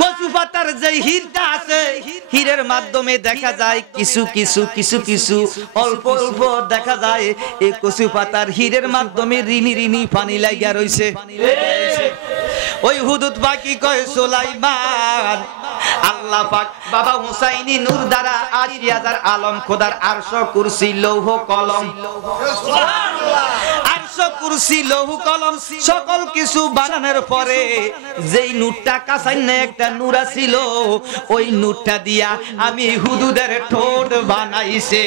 কচু পাতার যে হিরটা আছে হিরের মাধ্যমে দেখা যায় কিছু কিছু কিছু কিছু অল্প অল্প দেখা যায় এই কচু পাতার হিরের মাধ্যমে রিনি রিনি পানি লাগিয়া রইছে ওই হুদুদ পাখি কয় সুলাইমান আল্লাহ পাক বাবা হুসাইনি নূর দ্বারা ৮০,০০০ আলম খোদার আরশ কুরসি লৌহ কলম সুবহানাল্লাহ আরশ কুরসি লৌহ কলম সকল কিছু বানানোর পরে যেই নূরটা কাছাইনে একটা নূর ছিল ওই নূরটা দিয়া আমি হুদুদের ঠোঁট বানাইছে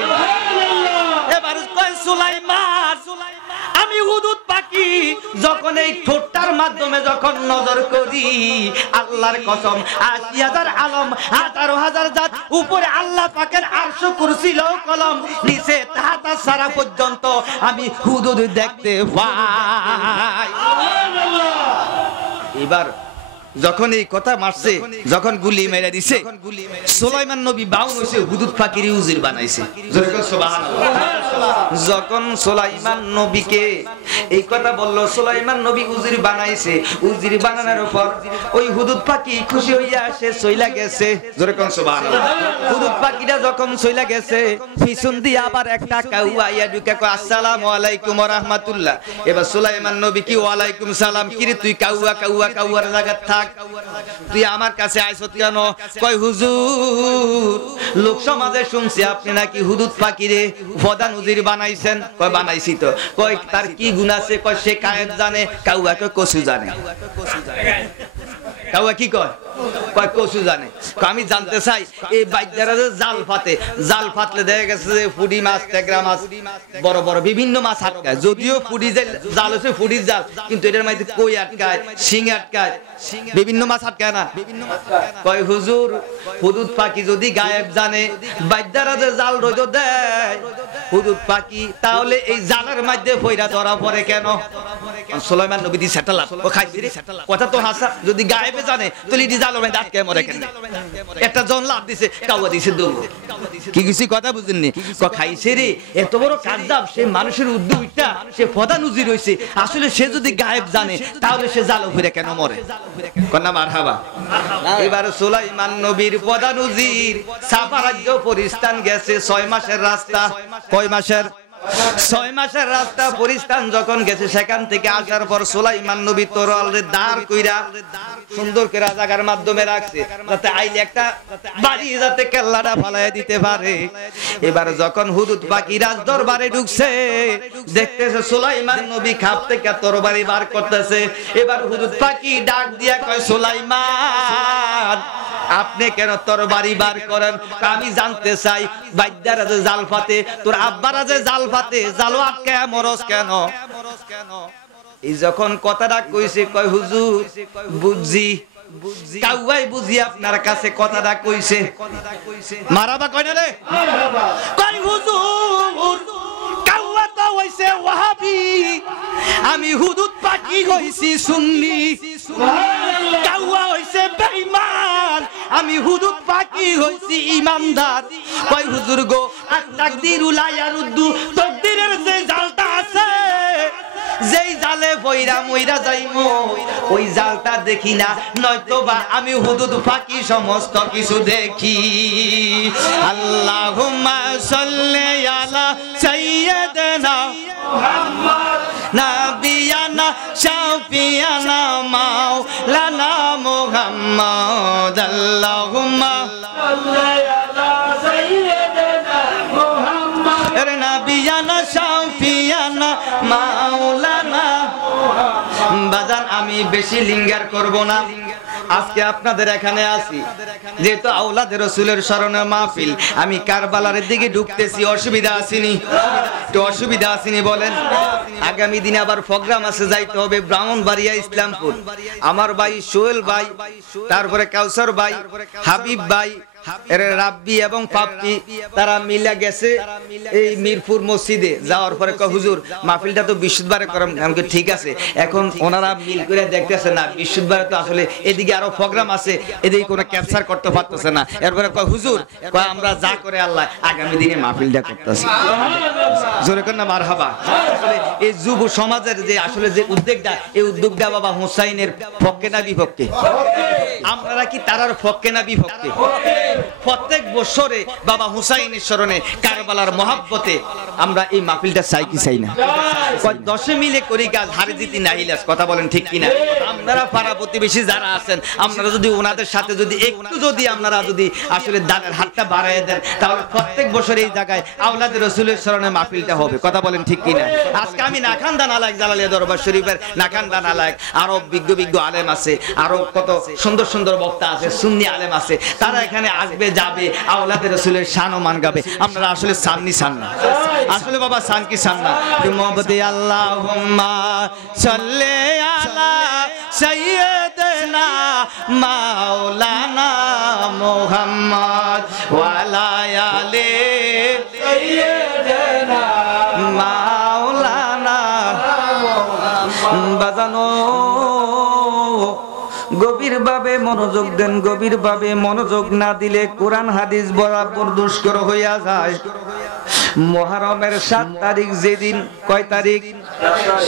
সুবহানাল্লাহ এবার কয় সুলাইমান আমি হুদুদ পাখি যখন এই ঠোঁটটার মাধ্যমে যখন নজর করি আল্লাহর কসম ৮০,০০০ আলম ১৮,০০০ জাত উপরে আল্লাহ পাকের আরশ কুরসি লৌহ কলম নিচে তাহাতা সারা পর্যন্ত আমি হুদুদ দেখতে পাই সুবহানাল্লাহ এবার যখন এই কথা মারছে যখন গুলি মেরে দিছে সুলাইমান নবী বাউন হইছে হুদুদ পাখির উজির বানাইছে সুবহানাল্লাহ যখন সুলাইমান নবীকে এই কথা বলল সুলাইমান নবী উজির বানাইছে উজির বানানোর পর ওই হুদুদ পাখি খুশি হইয়া সে চইলা গেছে জোরে কোন সুবহানাল্লাহ হুদুদ পাখিটা যখন চইলা গেছে পিছন দিয়ে আবার একটা কাউয়া আইয়া ঢুকে কয় আসসালামু আলাইকুম ওয়া রাহমাতুল্লাহ এবার সুলাইমান নবী কি ওয়া আলাইকুম সালাম কি রে তুই কাউয়া কাউয়া কাউয়ার জায়গা থাক তুই আমার কাছে আইছত কেন কয় হুজুর লোক সমাজে শুনছি আপনি নাকি হুদুদ পাখিরে প্রধান উজির বানাইছেন কয় বানাইছি তো কয় তার কি গুণ আছে কয় সে কায়েত জানে কাউয়া কয় কসু জানে কাউয়া কি কয় কয় কসু জানে আমি জানতে চাই এই বাইদারা যে জাল ফাতলে দেখা গেছে যে ফুডি মাছ টেকরা মাছ বড় বড় বিভিন্ন মাছ আটকায় যদিও ফুডি জাল হচ্ছে ফুডির জাল কিন্তু এটার মধ্যে কই আটকায় শিং আটকায় বিভিন্ন মাছ আটকায় না কয় হুজুর হুদুদ পাখি যদি গায়েব জানে বাইদারা যে জাল রইদ দেয় হুদুদ পাখি তাহলে এই জালের মধ্যে ফইরা ধরা পড়ে কেন সুলাইমান নবী দি সেটালা ও খাইছি রে কথা তো হাসা যদি গায়েবে জানে তাহলে দি জালের মধ্যে আটকে মরে কেন একটা জন লাভ দিছে কাউয়া দিছে দৌড় কি কিছু কথা বুঝেননি ক খাইছে রে এত বড় কাজদাব সে মানুষের উদ্যোগটা সে প্রধান উজির হইছে আসলে সে যদি গায়েব জানে তাহলে সে জাল ফিরে কেন মরে কন্না মারহাবা এবার সুলাইমান নবীর প্রধান উজির সাফা রাজ্য পরিস্থান গেছে 6 মাসের রাস্তা কয় মাসের 6 মাসের রাস্তা পরিস্থান যখন গেছে সেখান থেকে আসার পর সুলাইমান নবী তরোয়ালের দাঁড় কইরা সুন্দর করে জায়গার মাধ্যমে রাখছে যাতে আইলে একটা বাড়ি যাতে কেল্লাটা ফালাইয়া দিতে পারে এবার যখন হুদুদ পাখি রাজ দরবারে ঢুকছে দেখতেছে সুলাইমান নবী খাপ থেকে তরবারি বার করতেছে এবার হুদুদ পাখি ডাক দিয়া কয় সুলাইমান আপনি কেন তরবারি বার করেন আমি জানতে চাই বাইদারা যে জাল ফাতে তোর আব্বারা যে জাল ফাতে জালো আটকে মরস কেন এই যখন কথাটা কইছে কয় হুজুর বুঝছি কাউয়াই বুঝি আপনার কাছে কথাটা কইছে মারাবা কয় না রে কয় হুজুর কাউয়া তো হইছে ওয়াহাবি আমি হুদুদ পাখি হইছি সুন্নি সুবহানাল্লাহ কাউয়া হইছে বেঈমান আমি হুদুদ পাখি হইছি ইমানদার কয় হুজুর গো তাকদিরুল আয়ারুদ্দু তাকদীরের যে জালটা আছে যেই জালে পইরা মইরা যাইমু ওই জালটা দেখি না, নয়তোবা আমি হুদুদ ফাঁকি সমস্ত কিছু দেখি। আল্লাহুম্মা সাল্লি আলা সাইয়্যিদিনা মুহাম্মদ নাবিয়ানা শাফিয়ানা মাওলানা মুহাম্মদ। আল্লাহুম্মা সাল্লি আলা সাইয়্যিদিনা মুহাম্মদ নাবিয়ানা শাফিয়ানা মাওলানা। বাজান আমি বেশি লিঙ্গার করব না, আজকে আপনাদের এখানে আছি যেহেতু আওলাদে রাসূলের স্মরণে মাহফিল, আমি কারবালার দিকে ঢুকতেছি, অসুবিধা আসেনি? একটু অসুবিধা আসেনি বলেন? আগামী দিনে আবার প্রোগ্রাম আছে, যাইতে হবে ব্রাহ্মণবাড়িয়া ইসলামপুর। আমার ভাই সোহেল ভাই, তারপরে কাউসার ভাই, হাবিব ভাই, রাব্বি এবং পাপ্পি তারা মিলে গেছে এই মিরপুর মসজিদে। যাওয়ার পরে কয় হুজুর মাহফিলটা তো বৃহস্পতিবারে করেন, আমাকে ঠিক আছে। এখন ওনারা মিল করে দেখতেছে না বৃহস্পতিবারে তো আসলে এদিকে আরো প্রোগ্রাম আছে, এদিকে কোনো ক্যাপচার করতে পারতেছে না। এরপরে কয় হুজুর কয় আমরা যা করে আল্লাহ আগামী দিনে মাহফিলটা করতেছি। জোরে কর না মারহাবা। আসলে এই যুব সমাজের যে আসলে যে উদ্যোগটা, এই উদ্যোগটা বাবা হুসাইনের পক্ষে না বিপক্ষে? আপনারা কি তারার পক্ষে না বিপক্ষে? প্রত্যেক বছরে বাবা হুসাইনের স্মরণে কারবালার মহাব্বতে আমরা এই মাহফিলটা চাই কি চাই না? দশে মিলে করি কাজ, হারে জিতি নাহিলাস। কথা বলেন ঠিক কিনা? আপনারা পাড়া প্রতিবেশী যারা আছেন, আপনারা যদি ওনাদের সাথে যদি একটু যদি আপনারা যদি আসলে দানের হাতটা বাড়ায় দেন, তাহলে প্রত্যেক বছর এই জায়গায় আওলাদে রাসূলের স্মরণে মাহফিলটা হবে। কথা বলেন ঠিক কিনা? আজকে আমি নাখানদান আলায়েক জালালিয়া দরবার শরীফের নাখানদান আলায়েক, আরো বিজ্ঞ বিজ্ঞ আলেম আছে, আরো কত সুন্দর সুন্দর বক্তা আছে, সুন্নি আলেম আছে, তারা এখানে আসবে যাবে, আওলাদে রাসূলের শান ও মান গাবে। আপনারা আসলে সাননি সান না? আসলে বাবা সান কি সান না? মুহাম্মদে আল্লাহুম্মা সাল্লি আলা সাইয়্যিদিনা মাওলানা মুহাম্মদ ওয়া আলা আলি সাইয়্যিদিনা মাওলানা। বাজানো গভীরভাবে মনোযোগ দেন, গভীরভাবে মনোযোগ না দিলে কোরআন হাদিস বরাবর দুষ্কর হইয়া যায়। মুহররমের 7 তারিখ যেদিন, কয় তারিখ?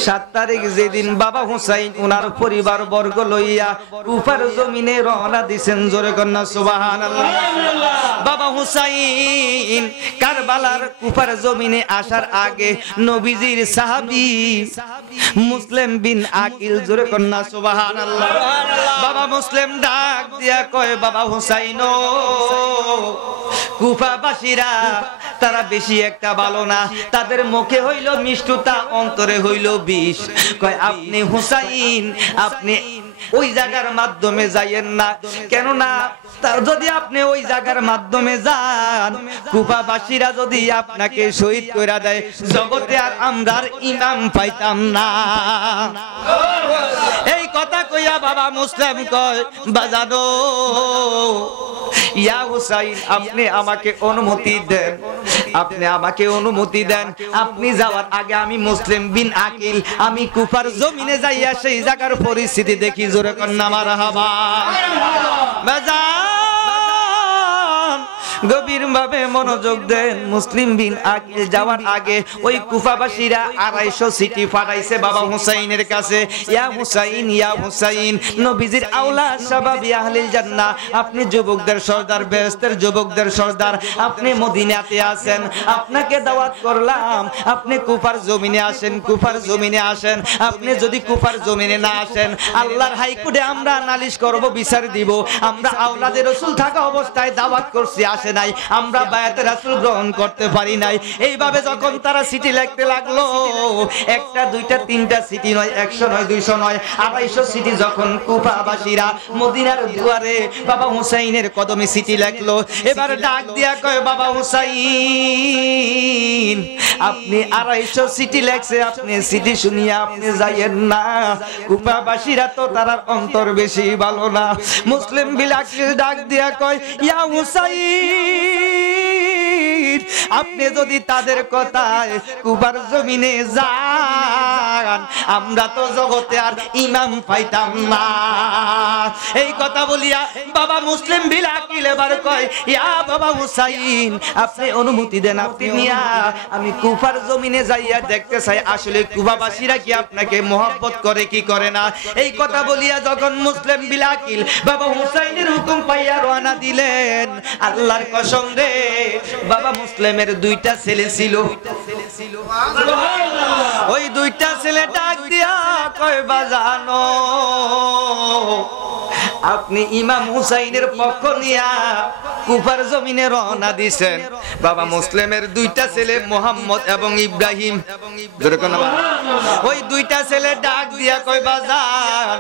7 তারিখ যেদিন বাবা হুসাইন ওনার পরিবার বর্গ লইয়া কুফার জমিনে রওনা দিবেন। জোরে কন্যা সুবহানাল্লাহ। বাবা হুসাইন কারবালার কুফার জমিনে আসার আগে নবীজির সাহাবী মুসলিম বিন আকিল, জোরে কন্যা সুবহানাল্লাহ, বাবা মুসলিম ডাক দিয়া কয় বাবা হুসাইন, কুফাবাসীরা তারা বেশি একটা ভালো না, তাদের মুখে হইল মিষ্টতা, অন্তরে হইল বিষ। কয় আপনি হুসাইন, আপনি ওই জায়গার মাধ্যমে যাইয়েন না, কেননা যদি আপনি ওই জায়গার মাধ্যমে যান, কুফাবাসীরা যদি আপনাকে শহীদ কইরা দেয়, জগতে আর আমরার ইমাম পাইতাম না। এই কথা কইয়া বাবা মুসলিম কয় বাজানো ইয়া হুসাইন, আপনি আমাকে অনুমতি দেন, আপনি আমাকে অনুমতি দেন। আপনি যাওয়ার আগে আমি মুসলিম বিন আকিল, আমি কুফার জমিনে যাইয়া সেই জায়গার পরিস্থিতি দেখি। জোরে কন্যা মারহাবা। গভীর ভাবে মনোযোগ দেন। মুসলিম বিন আকিল যাওয়ার আগে ওই কুফাবাসীরা 250 চিঠি পাঠাইছে বাবা হুসাইনের কাছে। ইয়া হুসাইন, ইয়া হুসাইন, নবীজির আওলাদ শাবাবি আহলিল জান্নাহ, আপনি যুবকদের সর্দার, বেহেশতের যুবকদের সর্দার, আপনি মদিনাতে আছেন, আপনাকে দাওয়াত করলাম, আপনি কুফার জমিনে আসেন, কুফার জমিনে আসেন। আপনি যদি কুফার জমিনে না আসেন, আল্লাহর হাইকোর্টে আমরা নালিশ করব, বিচার দিব। আমরা আওলাদে রাসূল থাকা অবস্থায় দাওয়াত করছি, আসে নাই, আমরা বায়াতে রাসূল গ্রহণ করতে পারি নাই। এইভাবে যখন তারা চিঠি লিখতে লাগলো, একটা দুইটা তিনটা চিঠি নয়, 100 নয়, 200 নয়, 250 চিঠি যখন কুফাবাসীরা মদিনার দুয়ারে বাবা হুসাইনের কদমে চিঠি লিখলো, এবার ডাক দিয়া কয় বাবা হুসাইন, আপনি 250 চিঠি লেখছে, আপনি চিঠি শুনিয়া আপনি যাইয়েন না। কুফাবাসীরা তো তার অন্তর বেশি ভালো না। মুসলিম বিলাকিল ডাক দিয়া কয় ইয়া হুসাইন, আপনি যদি তাদের কথায় কুফার জমিনে যান, আমরা তো জগতে আর ইমাম পাইতাম না। এই কথা বলিয়া বাবা মুসলিম বিল আকিল এবার কয়, ইয়া বাবা হুসাইন, আপনি অনুমতি দেন, আপনি নিয়া আমি কুফার জমিনে যাইয়া দেখতে চাই আসলে কুফাবাসীরা কি আপনাকে মহব্বত করে কি করে না। এই কথা বলিয়া যখন মুসলিম বিল আকিল বাবা হুসাইনের হুকুম পাইয়া রওনা দিলেন, আল্লাহর কসম রে, বাবা মুসলিমের দুইটা ছেলে ছিল। ওই দুইটা ছেলে ডাক দিয়া কয়, বাজানো, আপনি ইমাম হুসাইনের পক্ষ নিয়া কুফার জমিনে রওনা দিছেন। বাবা মুসলিমের দুইটা ছেলে মোহাম্মদ এবং ইব্রাহিম, ওই দুইটা ছেলে ডাক দিয়া কয়, বাজান,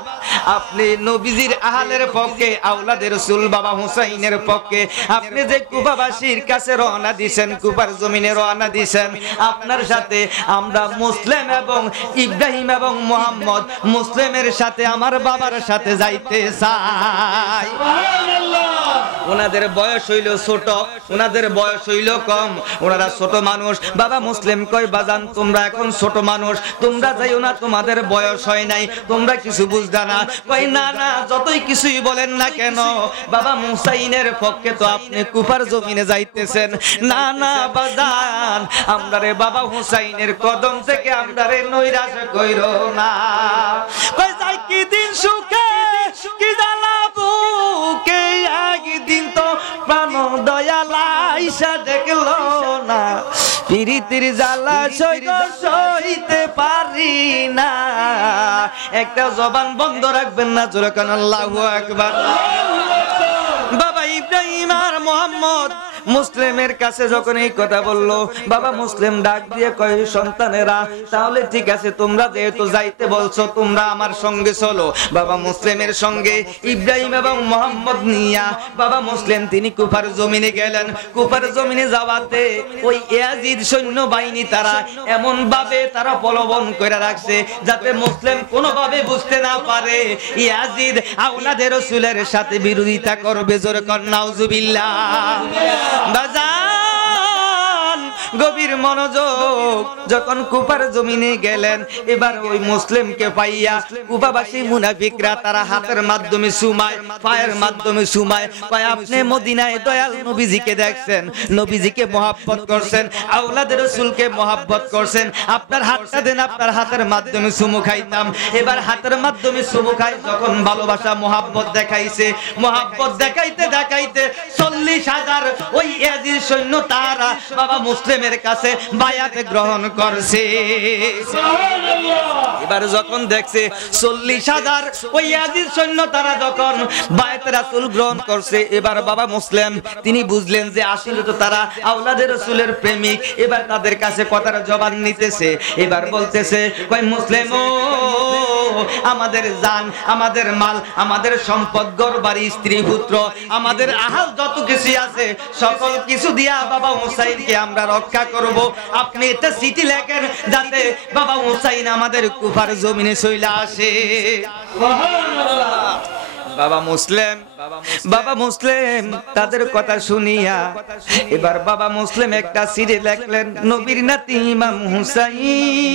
আপনি নবীজির আহলের পক্ষে, আওলাদে রাসূল বাবা হুসাইনের পক্ষে আপনি যে কুফাবাসীর কাছে রওনা দিছেন, কুফার জমিনে রওনা দিছেন, আপনার সাথে আমরা মুসলিম এবং ইব্রাহিম এবং মোহাম্মদ, মুসলিমের সাথে আমার বাবার সাথে যাইতে চাই। ওনাদের বয়স হইল ছোট, ওনাদের বয়স হইল কম, ওনারা ছোট মানুষ। বাবা মুসলিম কয়, বাজান, তোমরা এখন ছোট মানুষ, তোমরা যাইও না, তোমাদের বয়স হয় নাই, তোমরা কিছু বুঝদা না। কয়, না না, যতই কিছুই বলেন না কেন, বাবা হুসাইনের পক্ষে তো আপনি কুফার জমিনে যাইতেছেন। না না বাজান, আমরারে বাবা হুসাইনের কদম থেকে আমরারে নৈরাশ কইরো না। কয়, যাই কি দিন সুখে কি জ্বালাবো কে, একদিন তো প্রাণ দয়ালা আইসা দেখলো না, পিরিতির জ্বালা সইতে পারি না। একটা জবান বন্ধ রাখবেন না, জোরে কান আল্লাহু আকবার। বাবা ইব্রাহিম আর মোহাম্মদ মুসলিমের কাছে যখন এই কথা বললো, বাবা মুসলিম ডাক দিয়ে কয়, সন্তানেরা, তাহলে ঠিক আছে, তোমরা যেহেতু যাইতে বলছো, তোমরা আমার সঙ্গে চলো। বাবা মুসলিমের সঙ্গে ইব্রাহিম এবং মোহাম্মদ নিয়া বাবা মুসলিম তিনি কুফার জমিনে গেলেন। কুফার জমিনে যাওয়াতে ওই ইয়াজিদ সৈন্য বাহিনী তারা এমন ভাবে তারা প্রলোভন করে রাখছে যাতে মুসলিম কোনোভাবে বুঝতে না পারে ইয়াজিদ আওলাদে রাসূলের সাথে বিরোধিতা করবে। জোরে কর নাউজুবিল্লাহ। বাজান, গভীর মনোযোগ, যখন কুফার জমিনে গেলেন, এবার ওই মুসলিমকে পাইয়া কুফাবাসী মুনাফিকরা তারা হাতের মাধ্যমে সুমায়, পায়ের মাধ্যমে সুমায়, পায় আপনি মদিনায় দয়াল নবীজিকে দেখছেন, নবীজিকে মহব্বত করছেন, আওলাদে রাসূলকে মহব্বত করছেন, আপনার হাতটা দেন, আপনার হাতের মাধ্যমে সুমু খাইতাম। এবার হাতের মাধ্যমে সুমু খাই যখন ভালোবাসা মহব্বত দেখাইছে, মহব্বত দেখাইতে দেখাইতে 40,000 ওই ইয়াজিদ সৈন্য তারা বাবা মুসলিমের কাছে বায়াত গ্রহণ করছে। এবার যখন দেখছে 40,000 ওই ইয়াজিদ সৈন্য তারা যখন বায়াত রাসূল গ্রহণ করছে, এবার বাবা মুসলিম তিনি বুঝলেন যে আসলে তো তারা আওলাদে রাসূলের প্রেমিক। এবার তাদের কাছে কথার জবাব নিতেছে, এবার বলতেছে, কয় মুসলিম, ও আমাদের জান, আমাদের মাল, আমাদের সম্পদ, ঘর বাড়ি, স্ত্রী পুত্র, আমাদের আহাল যত কিছু আছে সকল কিছু দিয়া বাবা হুসাইনকে আমরা রক্ষা করব। আপনি এটা চিঠি লেখেন যাতে বাবা হুসাইন আমাদের কুফার জমিনে চলে আসে। বাবা মুসলিম তাদের কথা শুনিয়া এবার বাবা মুসলিম একটা চিঠি লিখলেন, নবীর নাতি ইমাম হুসাইন,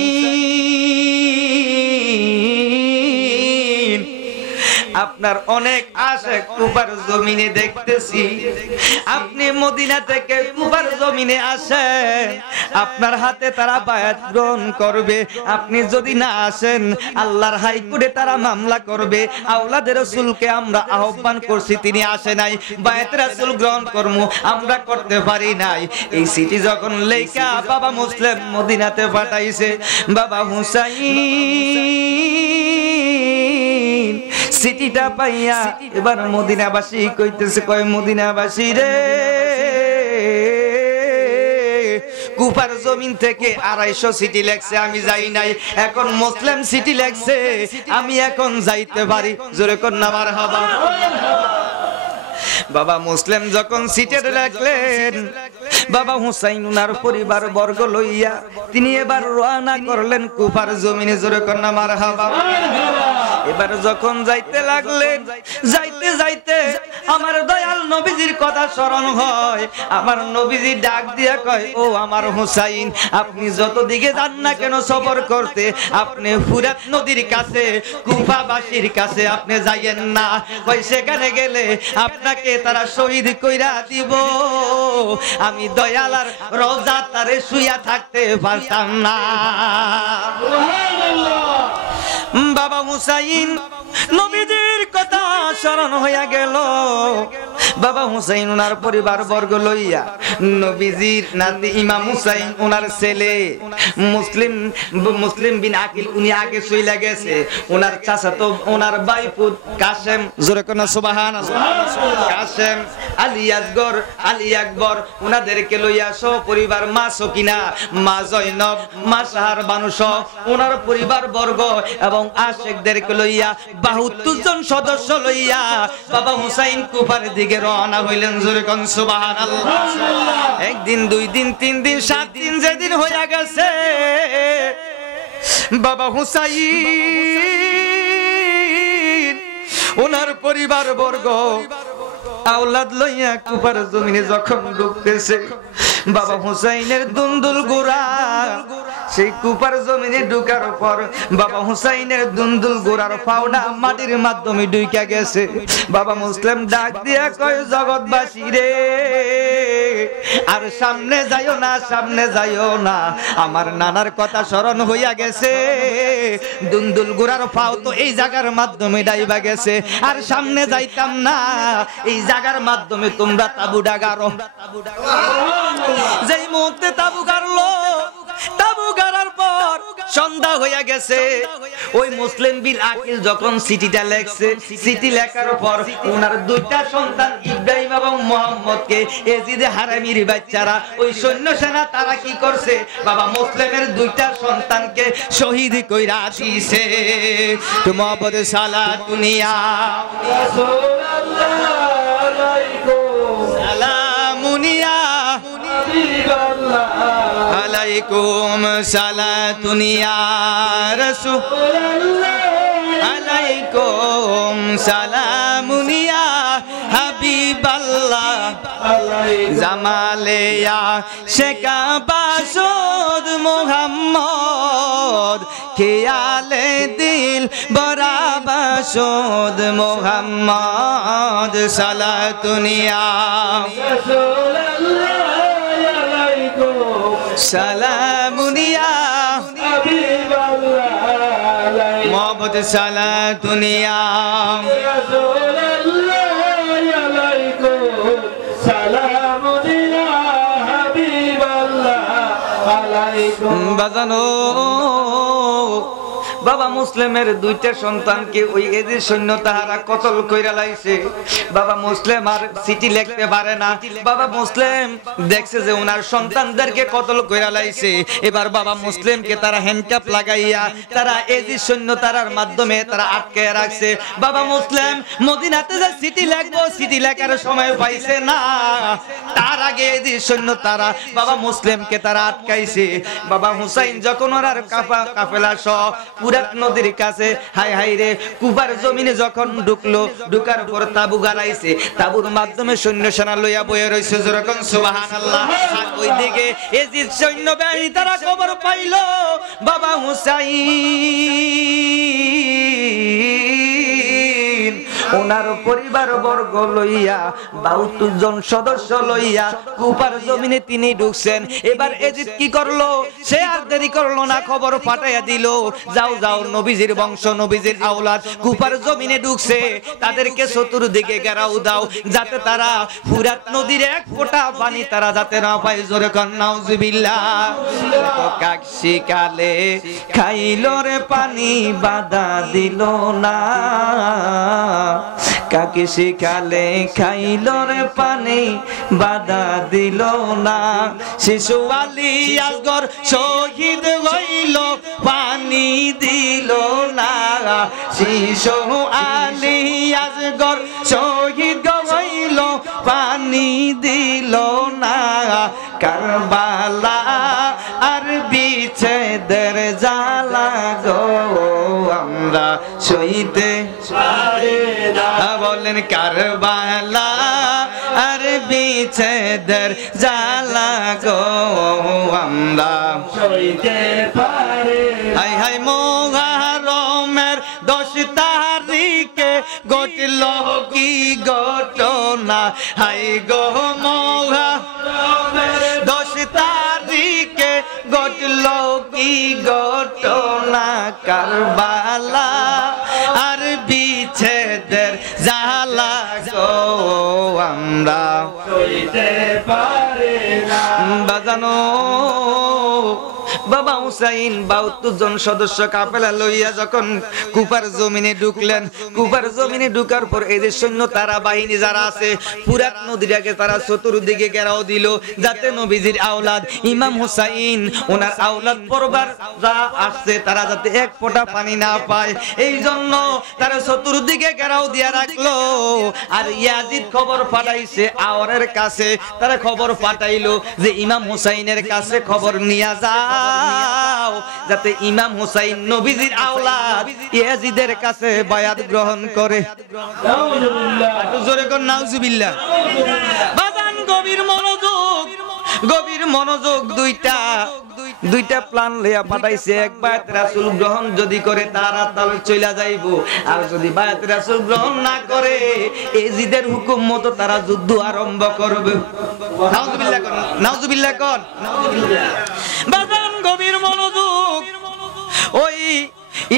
আপনার অনেক আশা কুফার জমিনে দেখতেছি, আপনি মদিনা থেকে কুফার জমিনে আসেন, আপনার হাতে তারা বায়াত গ্রহণ করবে। আপনি যদি না আসেন আল্লাহর হাইকোর্টে তারা মামলা করবে। আওলাদে রাসূলকে আমরা আহ্বান করছি, তিনি আসে নাই, বায়াত রাসূল গ্রহণ করব আমরা করতে পারি নাই। এই চিঠি যখন লেখা বাবা মুসলিম মদিনাতে পাঠাইছে, বাবা হুসাইন চিঠিটা পাইয়া এবার মদিনাবাসী কইতেছে, কয় মদিনাবাসী রে, কুফার জমিন থেকে 250 চিঠি লেখছে, আমি যাই নাই, এখন মুসলিম চিঠি লেখছে, আমি এখন যাইতে পারি। জোরে কর না মারহাবা। বাবা মুসলিম যখন চিঠি লিখলেন, বাবা হুসাইন উনার পরিবার বর্গ লইয়া তিনি এবার রওনা করলেন কুফার জমিনে। জোরে কর না মারহাবা। এবার যখন যাইতে লাগলেন, যাইতে যাইতে আমার দয়াল নবীজির কথা স্মরণ হয়। আমার নবীজি ডাক দিয়া কয়, ও আমার হুসাইন, আপনি যত দিকে যান না কেন সফর করতে, আপনি ফুরাত নদীর কাছে কুফাবাসীর কাছে আপনি যাইয়েন না। কই সেখানে গেলে আপনাকে তারা শহীদ কইরা দিব। আমি দয়াল আর রওজা তারে শুইয়া থাকতে পারতাম না। বাবা হুসাইন নবীজির কথা স্মরণ হইয়া গেল। বাবা হুসাইন ওনার পরিবার বর্গ লইয়া নবীজির নাতি ইমাম হুসাইন ওনার ছেলে মুসলিম বিন আকিল উনি আগে চইলা গেছে। ওনার চাচাতো ওনার ভাইপুত কাসেম, জোরে কোন সুবহানাল্লাহ, কাসেম, আলী আসগর, আলী আকবর ওনাদেরকে লইয়া সহ পরিবার, মা সকিনা, মা জয়নব, মা সাহার বানুস ওনার পরিবার বর্গ এবং আশেকদেরকে লইয়া 72 জন সদস্য লইয়া বাবা হুসাইন কুফার দিকে রওনা হইলেন। জোরে কোন সুবহানাল্লাহ। একদিন, দুই দিন, 3 দিন, 7 দিন যেদিন হইয়া গেছে, বাবা হুসাইন ওনার পরিবার বর্গ আওলাদ লইয়া কুফার জমিনে যখন ঢুকতেছে, বাবা হুসাইনের দুন্দুল গোরা সেই কুফার জমিনে ঢুকার পর বাবা হুসাইনের দুন্দুল গোরার পাওনা মাটির মাধ্যমে ঢুকা গেছে। বাবা মুসলিম ডাক দিয়া কয়, জগৎবাসী রে, আর সামনে যাইও না, সামনে যাইও না, আমার নানার কথা স্মরণ হইয়া গেছে। দুন্দুল গোরার পাও তো এই জায়গার মাধ্যমে ডাইবা গেছে, আর সামনে যাইতাম না, এই জায়গার মাধ্যমে তোমরা তাবু ডাগারো। যেই মুহূর্তে তাবু গাড়লো, তাবু গাড়ার পর সন্ধ্যা হইয়া গেছে। ওই মুসলিম বিন আকিল যখন চিঠিটা লেখছে, চিঠি লেখার পর ওনার 2টা সন্তান ইব্রাহিম এবং মোহাম্মদকে এজিদে হারামির বাচ্চারা ওই সৈন্য সেনা তারা কি করছে, বাবা মুসলিমের 2টা সন্তানকে শহীদ কইরা দিছে। তো মোহাম্মদ সালাতুনিয়া সালামুনিয়া আলাইকুম সালাতুনিয়া রাসূলুল্লাহ আলাইকুম সালামুনিয়া হাবিবাল্লাহ জামালেয়া শেকা বাসুদ মুহাম্মদ খেয়ালে দিল বরা বাসুদ মুহাম্মদ সালাতুনিয়া সালামুনিয়া মোহাম্মদ সালাতুনিয়া বাজানো। বাবা মুসলিমের 2টা সন্তানকে ওই এজিদ সৈন্য তাহারা কতল কইরা লাইছে। বাবা মুসলিম আর চিঠি লিখতে পারে না। বাবা মুসলিম দেখছে যে ওনার সন্তানদেরকে কতল কইরা লাইছে। এবার বাবা মুসলিমকে তারা হ্যান্ডকাপ লাগাইয়া তারা এজিদ সৈন্য তারার মাধ্যমে তারা আটকে রাখছে। বাবা মুসলিম মদিনাতে যে চিঠি লিখবো, চিঠি লেখার সময় পাইছে না, তার আগে এজিদ সৈন্য তারা বাবা মুসলিমকে তারা আটকাইছে। বাবা হুসাইন যখন ওনার কাফেলা সহ ফুরাত নদীর কাছে হাই হাই রে কুফার জমিনে যখন ঢুকলো, ঢুকার পর তাবু গাড়াইছে, তাবুর মাধ্যমে সৈন্য সেনা লইয়া বয়ে রইছে। যখন সুবহানাল্লাহ। আর ওইদিকে এজিদ সৈন্য বাহিনী তারা খবর পাইলো বাবা হুসাইন ওনার পরিবার বর্গ লইয়া 72 জন সদস্য লইয়া কুফার জমিনে তিনি ঢুকছেন। এবার এজিদ কি করলো, সে আর দেরি করলো না, খবর পাঠাইয়া দিল, যাও যাও নবীজির বংশ, নবীজির আওলাদ কুফার জমিনে ঢুকছে, তাদেরকে চতুর্দিকে ঘেরাও দাও, যাতে তারা ফুরাত নদীর এক ফোঁটা পানি তারা যাতে না পায়। জোরে কর নাউজুবিল্লাহ। কাকসি কালে খাইলো রে পানি বাধা দিল না, কাকে শিখালে খাইলো রে পানি বাধা দিল না, শিশু আলী আসগর শহীদ হইল পানি দিল না, শিশু আলী আসগর শহীদ হইল পানি দিল না, কারবালা আর বিচ্ছেদের জ্বালা গো আমরা সইতে পারি না। বলেন কারবালা আর বিচ্ছেদের জ্বালা গো আমরা সইতে পারি। হাই হাই মুহররমের 10 তারিখে ঘটল কি ঘটনা, হাই গো মুহররমের 10 তারিখে ঘটল কি ঘটনা, কারবালা আর বিচ্ছেদের জ্বালা গো আমরা সইতে পারি না। বাজানো বাবা হুসাইন 72 জন সদস্য কাফেলা লইয়া যখন কুফার জমিনে ঢুকলেন, কুফার জমিনে ঢুকার পর এই যে সৈন্য তারা বাহিনী যারা আছে পুরাত নদীটাকে তারা চতুর্দিকে ঘেরাও দিল, যাতে নবীজির আওলাদ ইমাম হুসাইন ওনার আওলাদ পরবার যা আসছে তারা যাতে এক ফোঁটা পানি না পায়, এই জন্য তারা চতুর্দিকে ঘেরাও দিয়া রাখলো। আর ইয়াজিদ খবর পাঠাইছে আওয়ারের কাছে, তারা খবর পাঠাইলো যে ইমাম হুসাইনের কাছে খবর নিয়ে যাও, যাতে ইমাম হুসাইন নবীজির আওলাদ ইয়াজিদের কাছে বায়াত গ্রহণ করে। নাউজুবিল্লাহ, একটু জোরে কোন নাউজুবিল্লাহ। বাজান গভীর মনোযোগ, গভীর মনোযোগ। দুইটা প্ল্যান লইয়া পাঠাইছে, এক বায়াত রাসূল গ্রহণ যদি করে তারা তাহলে চলে যাইবো, আর যদি বায়াত রাসূল গ্রহণ না করে ইয়াজিদের হুকুম মতো তারা যুদ্ধ আরম্ভ করবে। নাউজুবিল্লাহ কোন, নাউজুবিল্লাহ কোন। বাজান গভীর মনোযোগ। ওই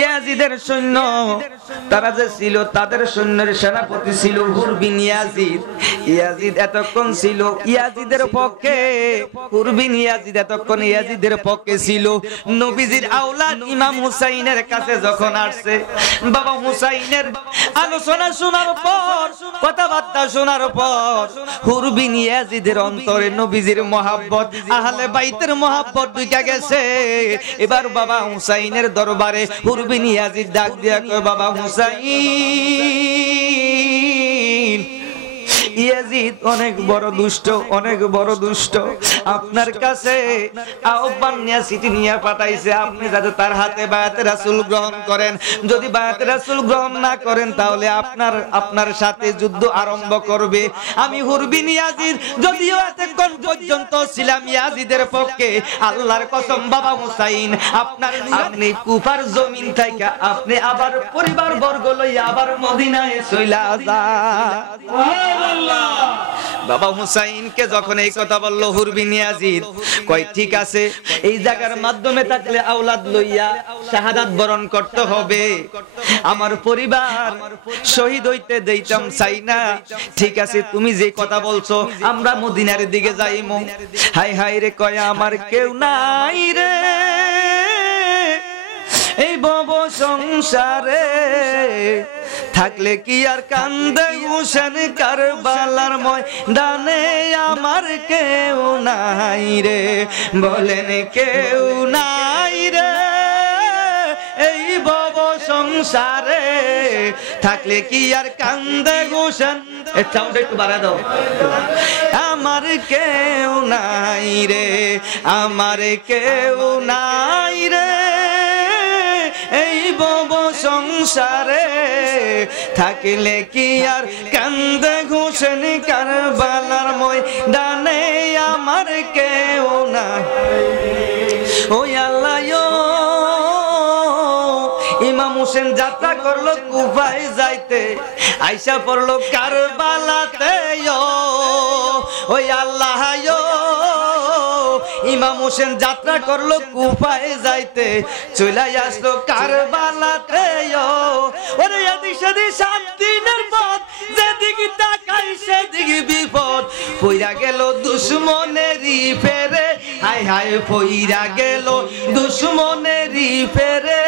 ইয়াজিদের সৈন্য তারা যে ছিল তাদের সৈন্যের সেনাপতি ছিল হুর বিন ইয়াজিদ। ইয়াজিদ এতক্ষণ ছিল ইয়াজিদের পক্ষে, হুর বিন ইয়াজিদ এতক্ষণ ইয়াজিদের পক্ষে ছিল। নবীজির আওলাদ ইমাম হুসাইনের কাছে যখন আসছে, বাবা হুসাইনের আলোচনা শোনার পর, কথাবার্তা শোনার পর হুর বিন ইয়াজিদের অন্তরে নবীজির মহব্বত, আহলে বাইতের মহব্বত ঢুকে গেছে। এবার বাবা হুসাইনের দরবারে হুর বিন ইয়াজিদ ডাক দিয়া কয়, বাবা হুসাইন, ইয়াজিদ অনেক বড় দুষ্ট, অনেক বড় দুষ্ট। আপনার কাছে আহ্বান নিয়ে চিঠি নিয়ে পাঠাইছে, আপনি যাতে তার হাতে বায়াতে রাসূল গ্রহণ করেন। যদি বায়াতে রাসূল গ্রহণ না করেন তাহলে আপনার সাথে যুদ্ধ আরম্ভ করবে। আমি হুর বিন ইয়াজিদ যদিও এতক্ষণ পর্যন্ত ছিলাম ইয়াজিদের পক্ষে, আল্লাহর কসম বাবা হুসাইন, আপনি কুফার জমিন থেকে আপনি আবার পরিবার বর্গ লইয়া আবার মদিনায় চইলা যান। বাবা হুসাইনকে যখন এই কথা বলল হুর বিন ইয়াজিদ কয়, ঠিক আছে, এই জায়গার মাধ্যমে থাকলে আওলাদ লইয়া শাহাদাত বরণ করতে হবে, আমার পরিবার শহীদ হইতে দেইতাম চাই না। ঠিক আছে, তুমি যে কথা বলছো আমরা মদিনার দিকে যাইমু। হাই হাই রে, কয় আমার কেউ নাই রে এই ভব সংসারে, থাকলে কি আর কান্দে হুসেন কারবালার ময়দানে, আমার কেউ নাই রে, বলেন কেউ নাই রে এই ভব সংসারে, থাকলে কি আর কান্দে হুসেন। সাউন্ডটা একটু বাড়া দাও। আমার কেউ নাই রে, আমার কেউ নাই রে এই ভব সংসারে, থাকলে কি আর কান্দে হুসেন কারবালার ময়দানে, আমার কেউ নাই। ওই আল্লাহ, ইমাম হুসেন যাত্রা করলো কুফায় যাইতে, আইসা পড়লো কারবালাতে। ওই আল্লাহ, ইমাম হুসেন যাত্রা করলো কুফায় যাইতে, চলে আসলো কারবালাতে। ওরে এদিক সেদিক 7 দিনের পথ, যেদিকে তাকাই সেদিকে বিপদ, পইরা গেল দুশমনেরই ফেরে, হায় হায় পইরা গেল দুশমনেরই ফেরে,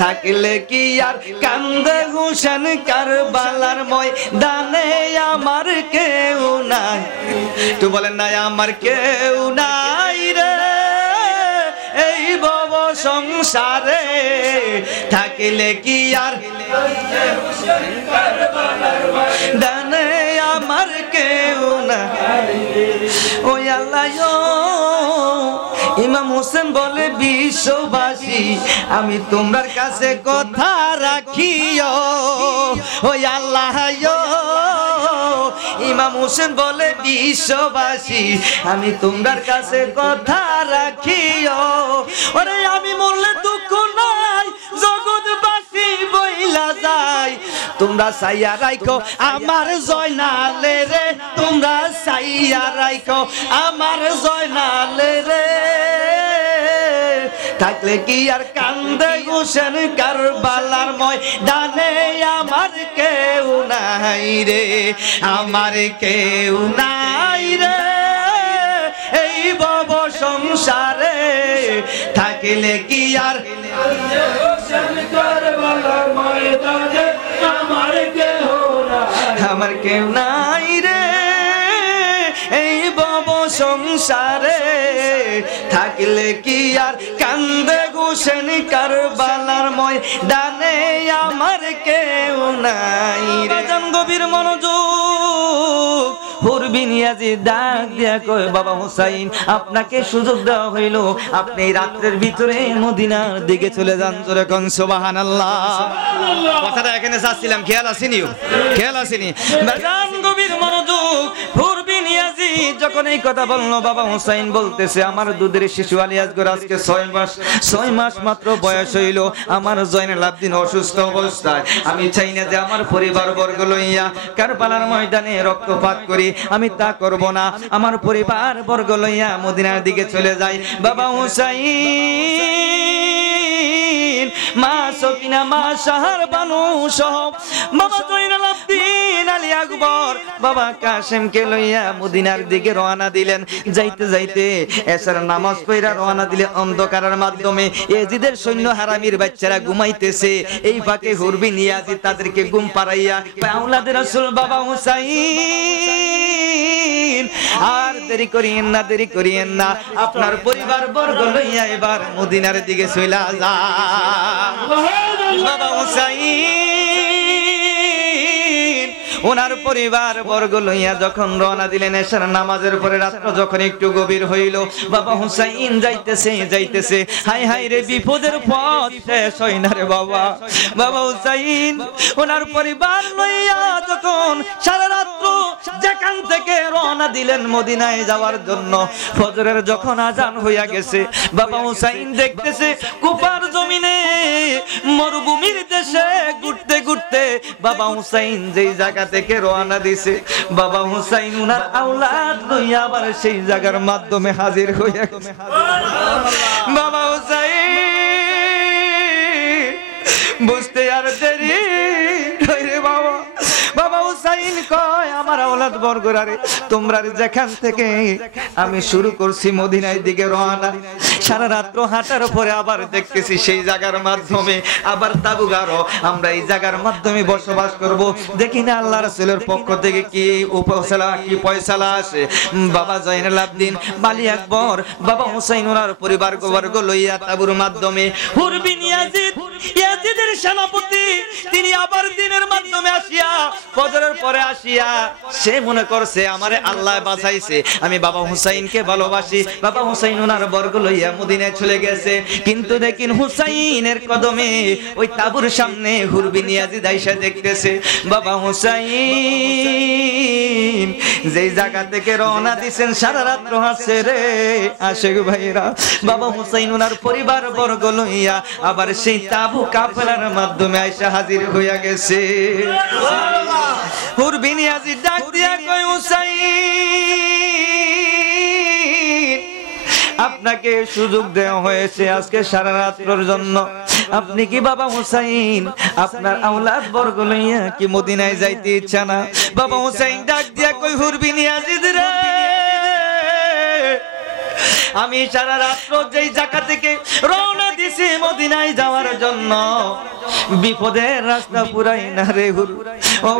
থাকলে কি আর কান্দে হুসেন কারবালার ময়দানে, আমার কেউ নাই। তো বলেন না, আমার কেউ নাই রে এই ভব সংসারে, থাকলে কি আর দানে, আমার কেউ নাই। ওই আল্লাহ, ইমাম হোসেন বলে বিশ্ববাসী আমি তোমার কাছে কথা রাখিও ও আল্লাহ ইমাম হোসেন বলে বিশ্ববাসী আমি তোমার কাছে কথা রাখিও ওরে আমি মরলে দুঃখ নাই জগৎবাসী বইলা যায় তোমরা সাইয়া রাখো আমার জয়নালে রে তোমরা সাইয়া রাখো আমার জয়নালে রে থাকলে কি আর কান্দে হোসেন কারবালার ময়দানে আমার কেউ নাই রে আমার কেউ নাই রে এই ভব সংসারে থাকলে কি আর হোসেন কারবালার ময়দানে আমার কেউ নাই রে এই ভব সংসারে থাকলে কি আর কান্দে হোসেন কারবালার ময়দানে আমার কেউ নাই রে গভীর মনোযোগ হুরবিন ইয়াজিদ ডাক দিয়া কয় বাবা হুসাইন আপনাকে সুযোগ দেওয়া হইল আপনি রাতের ভিতরে মদিনার দিকে চলে যান জোরে কোন সুবহানাল্লাহ কথাটা এখানে যাচ্ছিলাম খেয়াল আসেনি বাজান গভীর মনোযোগ হুরবিন ইয়াজিদ যখন এই কথা বললো বাবা হুসাইন বলতেছে আমার দুধের শিশু আলী আসগর আজকে 6 মাস মাত্র বয়স হইল আমার জয়নুল আবদিন অসুস্থ অবস্থায় আমি চাই না যে আমার পরিবার বর্গ লইয়া কারবালার ময়দানে রক্তপাত করি আমি তা করব না আমার পরিবার বর্গ লইয়া মদিনার দিকে চলে যাই বাবা হুসাইন মা সকিনা মা শাহর বানু সহ বাবা জয়নুল আবদিন আলী আকবর বাবা কাসেমকে লইয়া মদিনার দিকে রওনা দিলেন যাইতে যাইতে এশার নামাজ পড়া রওনা দিলে অন্ধকারের মাধ্যমে ইয়াজিদের সৈন্য হারামির বাচ্চারা ঘুমাইতেছে এই ফাঁকে হুরবিন ইয়াজিদ তাদেরকে ঘুম পাড়াইয়া আওলাদে রাসূল বাবা হুসাইন আর দেরি করিয়েন না আপনার পরিবার বর্গ লইয়া এবার মদিনার দিকে চলে যা বাবা হুসাইন ওনার পরিবার বর্গ লইয়া যখন রওনা দিলেন এশার নামাজের পরে রাত্র যখন একটু গভীর হইল বাবা হুসাইন যাইতেছে হাই হাই রে বিপদের পথ শেষ হয় না রে বাবা হুসাইন ওনার পরিবার লইয়া যখন সারা রাত্র যেখান থেকে রওনা দিলেন মদিনায় যাওয়ার জন্য ফজরের যখন আজান হইয়া গেছে বাবা হুসাইন দেখতেছে কুফার জমিনে মরুভূমির দেশে ঘুরতে ঘুরতে বাবা হুসাইন যেই জায়গা থেকে রওনা দিছে বাবা হুসাইন উনার আওলাদ লইয়া আবার সেই জায়গার মাধ্যমে হাজির হইয়া গেছে বাবা হুসাইন বুঝতে আর দেরি রে বাবা হুসাইন কয় আমার আওলাদ বর্গরারে তোমরা যেখান থেকে আমি শুরু করছি মদিনার দিকে রওনা সারা রাত্র হাঁটার পরে আবার দেখতেছি সেই জায়গার মাধ্যমে আবার তাবু গাড়ো আমরা এই জায়গার মাধ্যমে বসবাস করব দেখি না আল্লাহ রাসূলের পক্ষ থেকে কি পয়সালা আসে বাবা জয়নুল আবদিন আলী আকবর বাবা হুসাইন ওনার পরিবার বর্গ লইয়া তাবুর মাধ্যমে হুরবিন ইয়াজিদের সেনাপতি তিনি আবার দিনের মাধ্যমে আসিয়া ফজরের পরে আসিয়া সে মনে করছে আমারে আল্লাহ বাঁচাইছে আমি বাবা হুসাইনকে ভালোবাসি বাবা হুসাইন ওনার বর্গ লইয়া মদিনায় চলে গেছে কিন্তু দেখেন হুসাইনের কদমে ওই তাবুর সামনে হুরবিন ইয়াজিদ আইসা দেখতেছে বাবা হুসাইন যেই জায়গা থেকে রওনা দিছেন সারা রাত্র হাসছে রে আশেক ভাইরা বাবা হুসাইন ওনার পরিবার বর্গ লইয়া আবার সেই তাবু কাফেলার মাধ্যমে আইসা হাজির হইয়া গেছে হুরবিন ইয়াজিদ ডাক দিয়া কয় হুসাইন আপনাকে সুযোগ দেওয়া হয়েছে আজকে সারা রাতের জন্য আপনি কি বাবা হুসাইন আপনার আওলাদ বর্গ লইয়া কি মদিনায় যাইতে ইচ্ছা না বাবা হুসাইন ডাক দিয়া কই হুরবিন ইয়াজিদ রে আমি সারা রাত্র যেই জায়গা থেকে রওনা দিছি মদিনায় যাওয়ার জন্য বিপদের রাস্তা পুরাই না রে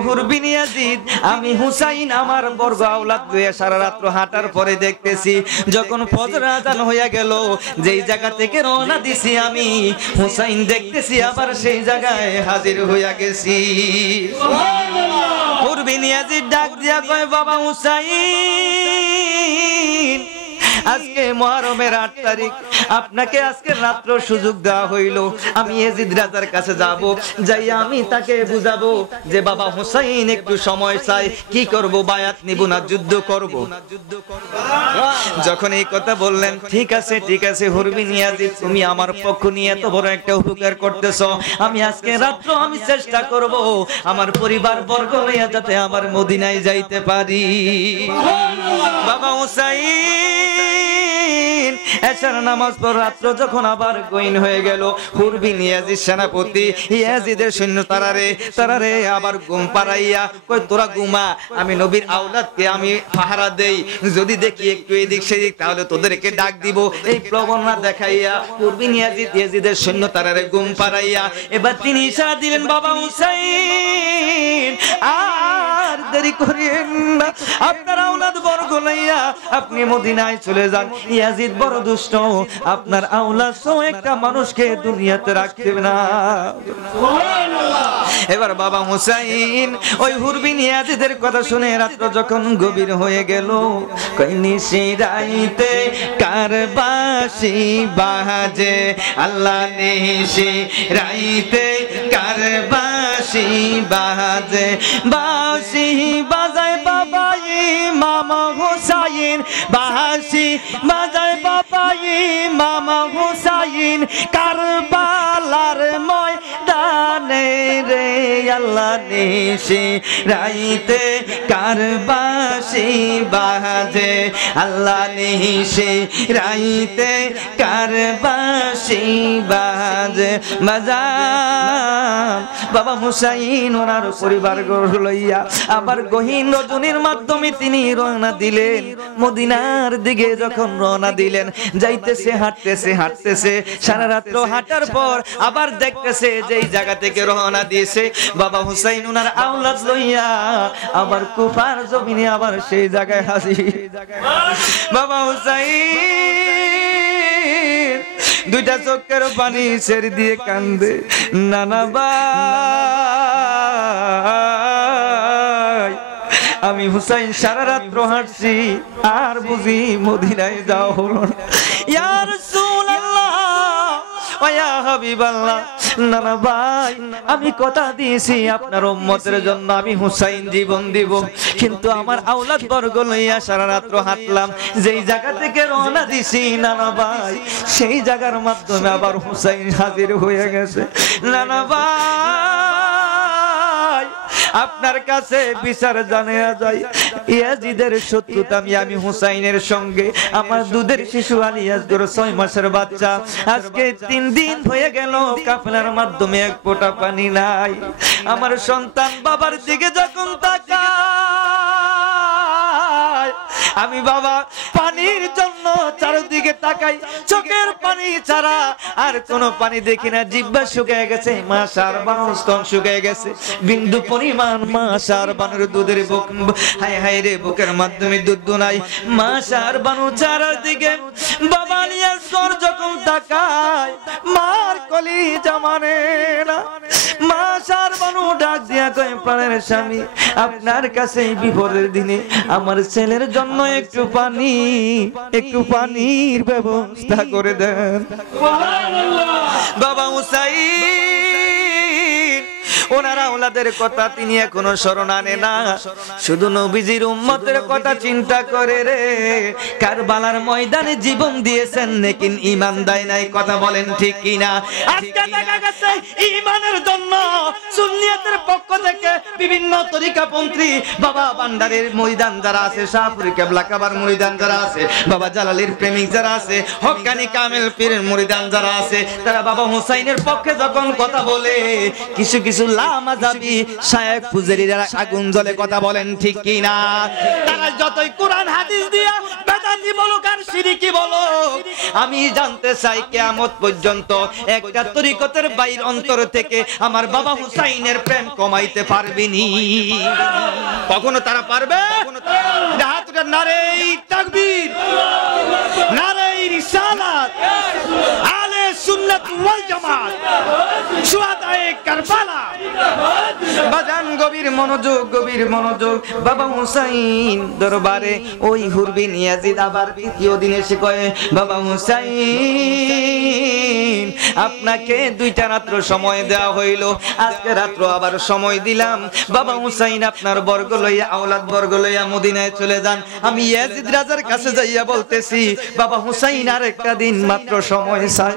হুরবিন ইয়াজিদ আমি হুসাইন আমার বর্গ আওলাদ লইয়া সারা রাত্র হাঁটার পরে দেখতেছি যখন ফজর আজান হইয়া গেল যেই জায়গা থেকে রওনা দিছি আমি হুসাইন দেখতেছি আবার সেই জায়গায় হাজির হইয়া গেছি হুরবিন ইয়াজিদ ডাক দিয়া কয় বাবা হুসাইন আজকে মুহররমের 8 তারিখ, আপনাকে আজকে রাত্র সুযোগ দেওয়া হইল, আমি ইয়াজিদ রাজার কাছে যাব, যাই আমি তাকে বুঝাবো যে বাবা হুসাইন একটু সময় চাই, কি করব, বায়াত নিব না যুদ্ধ করব। যখন এই কথা বললেন, ঠিক আছে ঠিক আছে হুরবিন ইয়াজিদ, তুমি আমার পক্ষ নিয়ে এত বড় একটা উপকার করতেছো, আমি আজকে রাত্র আমি চেষ্টা করব আমার পরিবার বর্গ নিয়ে যাতে আমার মদিনায় যাইতে পারি। বাবা হুসাইন এশার নামাজ পর রাত্র যখন আবার গইন হয়ে গেল, হুরবিন ইয়াজিদ সেনাপতি ইয়াজিদের সৈন্য তারারে আবার ঘুম পাড়াইয়া কই তোরা ঘুমা, আমি নবীর আওলাদকে আমি পাহারা দেই, যদি দেখি একটু এদিক সেদিক তাহলে তোদেরকে ডাক দিব, এই প্রবণতা দেখাইয়া হুরবিন ইয়াজিদের সৈন্য তারারে ঘুম পাড়াইয়া এবার তিনি ইশারা দিলেন, বাবা হুসাইন আর দেরি করেন না, আপনার আওলাদ বর্গ লইয়া আপনি মদিনায় চলে যান, ইয়াজিদ বড় দুষ্ট, আপনার আওলাদ সহ একটা মানুষকে দুনিয়াতে রাখতে না। এবার বাবা হুসাইন ওই হুরবিন ইয়াজিদের কথা শুনে রাত্র যখন গভীর হয়ে গেল, কইনিশি রাইতে কারবাসি বাজে, আল্লাহ নিশি রাইতে কারবাসি বাজে, বাসি বাজায় বাবা ইমাম হুসাইন, বাসি বাজায় বাবা ইমাম হুসাইন, কারবালার ময়দানে রে, আল্লাহ নিশি রাইতে কারবাসি বাজে, আল্লাহ নিশি রাইতে কারবাসি বাজে। বাবা হুসাইন ওনার পরিবার লইয়া আবার গহীন রজনীর মাধ্যমে তিনি রওনা দিলেন মদিনার দিকে। যখন রওনা দিলেন, যাইতেছে হাঁটতেছে সারা রাত্র হাঁটার পর আবার দেখতেছে যে এই জায়গা থেকে রওনা দিয়েছে বাবা হুসাইন ওনার আওলাদ লইয়া আবার কুফার জমিনে আবার সেই জায়গায় হাজির। বাবা হুসাইন দুইটা চোখের পানি ছেড়ে দিয়ে কান্দে, নানা ভাই আমি হুসাইন সারা রাত্র হাঁটছি আর বুঝি মদিনায় যাওয়া হলো না। ইয়া রাসূলুল্লাহ ওয়া ইয়া হাবিবাল্লাহ, নানা ভাই আমি কথা দিয়েছি আপনার উম্মতের জন্য আমি হুসাইন জীবন দিব, কিন্তু আমার আওলাদ বর্গ লইয়া সারা রাত্র হাঁটলাম, যেই জায়গা থেকে রওনা দিছি নানা ভাই সেই জায়গার মাধ্যমে আবার হুসাইন হাজির হয়ে গেছে। নানা ভাই আপনার কাছে বিচার জানা যায়, ইয়াজিদের শত্রুতা আমি হুসাইনের সঙ্গে, আমার দুধের শিশু আলী আজগর 6 মাসের বাচ্চা, আজকে 3 দিন হয়ে গেল কাফেলার মাধ্যমে এক ফোঁটা পানি নাই। আমার সন্তান বাবার দিকে যখন তাকায়, আমি বাবা পানির জন্য চারদিকে তাকাই, চোখের পানি ছাড়া আর কোনো পানি দেখি না, জিহ্বা শুকিয়ে গেছে, মাশার বানুর স্তন শুকিয়ে গেছে, বিন্দু পরিমাণ মাশার বানুর দুধের বুক, হায় হায় রে বুকের মাধ্যমে দুধ নাই, মাশার বানু চারদিকে বাবা নিয়ে সর যখন তাকায় মার কলিজা মানে না। মাশার বানু ডাক দিয়া কয়, প্রাণের স্বামী আপনার কাছে বিপদের দিনে আমার ছেলের জন্য একটু পানির ব্যবস্থা করে দেন। বাবা হুসাইন ওনার আওলাদের কথা তিনি এখনো স্মরণ আনে না, শুধু নবীজির উম্মতের কথা চিন্তা করে রে। কারবালার ময়দানে জীবন দিয়েছেন লেকিন ঈমান দেয় নাই, কথা বলেন ঠিক কিনা? আজকে দেখা গেছে ঈমানের জন্য সুন্নিয়তের পক্ষ থেকে বিভিন্ন তরিকাপন্থী বাবা ভান্ডারের ময়দান যারা আছে, শাহপুরি কেবলা কাবার ময়দান যারা আছে, বাবা জালালির প্রেমিক যারা আছে, হক্কানি কামেল পীরের ময়দান যারা আছে, তারা বাবা হুসাইনের পক্ষে যখন কথা বলে কিছু কিছু লামাযাবি শায়েখ ফুজারিরা আগুন জ্বলে, কথা বলেন ঠিক কি না? তারা যতই কোরআন হাদিস দিয়া বেদাতি বলুক আর শিরকি বলুক, আমি জানতে চাই কিয়ামত পর্যন্ত একটা তরিকতের বাইর অন্তর থেকে আমার বাবা হুসাইনের প্রেম কমাইতে পারবেনি? কখনো তারা পারবে? হাতটা নারে তাকবীর, নারে রিসালাত, আলে সুন্নাহ সুন্নাত ওয়াল জামাত শুহাদায়ে কারবালা। বাজান গভীর মনোযোগ বাবা হুসাইন দরবারে ওই হুরবিন ইয়াজিদ আবার তৃতীয় দিন এসে কয়ে, বাবা হুসাইন আপনাকে 2টা রাত্র সময় দেওয়া হইল, আজকে রাত্র আবার সময় দিলাম। বাবা হুসাইন আপনার বর্গ লইয়া আওলাদ বর্গ লইয়া মদিনায় চলে যান। আমি ইয়াজিদ রাজার কাছে যাইয়া বলতেছি, বাবা হুসাইন আর একটা দিন মাত্র সময় চাই।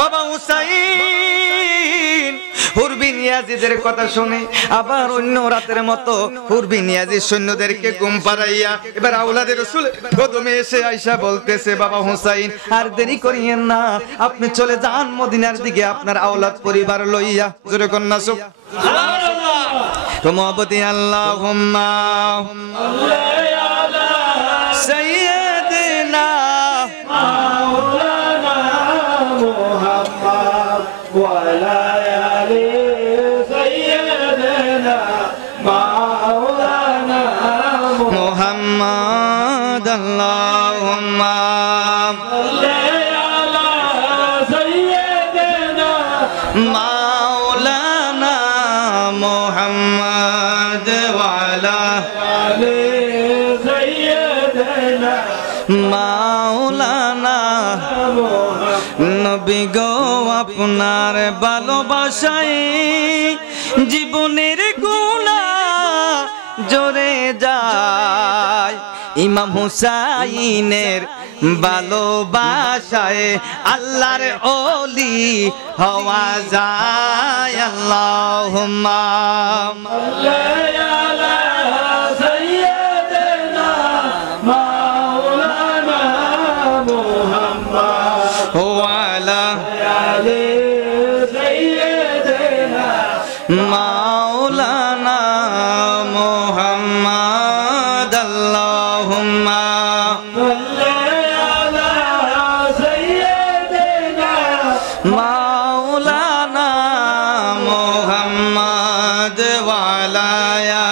বাবা হুসাইন হুরবিন ইয়াজিদের কথা শুনে আবার অন্য রাতের মতো হুরবিন ইয়াজিদ সৈন্যদেরকে ঘুম পাড়াইয়া এবার আওলাদের রাসূল কদমে এসে আয়েশা বলতেছে, বাবা হুসাইন আর দেরি করিয়েন না, আপনি চলে যান মদিনার দিকে আপনার আওলাদ পরিবার লইয়া। জোরে কন্যা সুবহানাল্লাহ। তো মহব্বতি আল্লাহুম্মা সাইয়্যিদিনা মাওলানা মুহাম্মদ ওয়া আলা আলি সাইয়্যিদিনা মাওলানা মুহাম্মদ আল্লাহুম্মা মাওলানা মুহাম্মদ ওয়া আলা মাওলানা নবী গো আপনার ভালোবাসায় জীবনের গুনাহ জড়ে যায়, ইমাম হুসাইনের ভালোবাসায় আল্লাহর ওলি হওয়া যায়। আল্লাহুম্মা মাওলানা মুহাম্মদ আল্লাহুম্মা মাওলানা মুহাম্মদ ওয়া আলা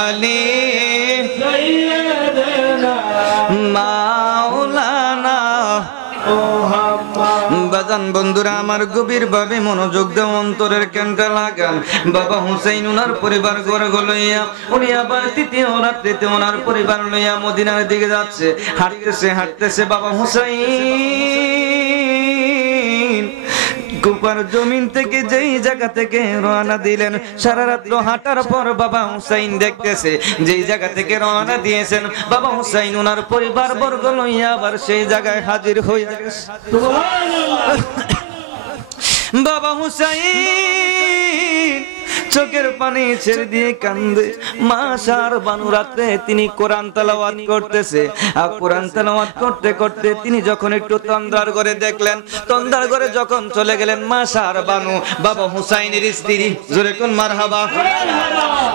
আলি মাওলানা বাজান বন্ধুরা আমার গভীর ভাবে মনোযোগ দেও, অন্তরের কেন্দ্রে লাগান। বাবা হুসাইন ওনার পরিবার বর্গ লইয়া উনি আবার তৃতীয় রাত্রিতে ওনার পরিবার লইয়া মদিনার দিকে যাচ্ছে। হাঁটতেছে বাবা হুসাইন কুপার জমিন থেকে যেই জায়গা থেকে রওনা দিলেন, সারা রাত্র হাঁটার পর বাবা হুসাইন দেখতেছে যেই জায়গা থেকে রওনা দিয়েছেন বাবা হুসাইন ওনার পরিবার বর্গ লইয়া আবার সেই জায়গায় হাজির হয়ে গেছে। বাবা হুসাইন চোখের পানি ছেড়ে দিয়ে কান্দে। মাসার বানু রাতে তিনি কোরআন তেলাওয়াত করতেছে, আর কোরআন তেলাওয়াত করতে করতে তিনি যখন একটু তন্দ্রার ঘরে দেখলেন, তন্দ্রার ঘরে যখন চলে গেলেন মাসার বানু বাবা হুসাইনের স্ত্রী, জোরে কোন মারহাবা।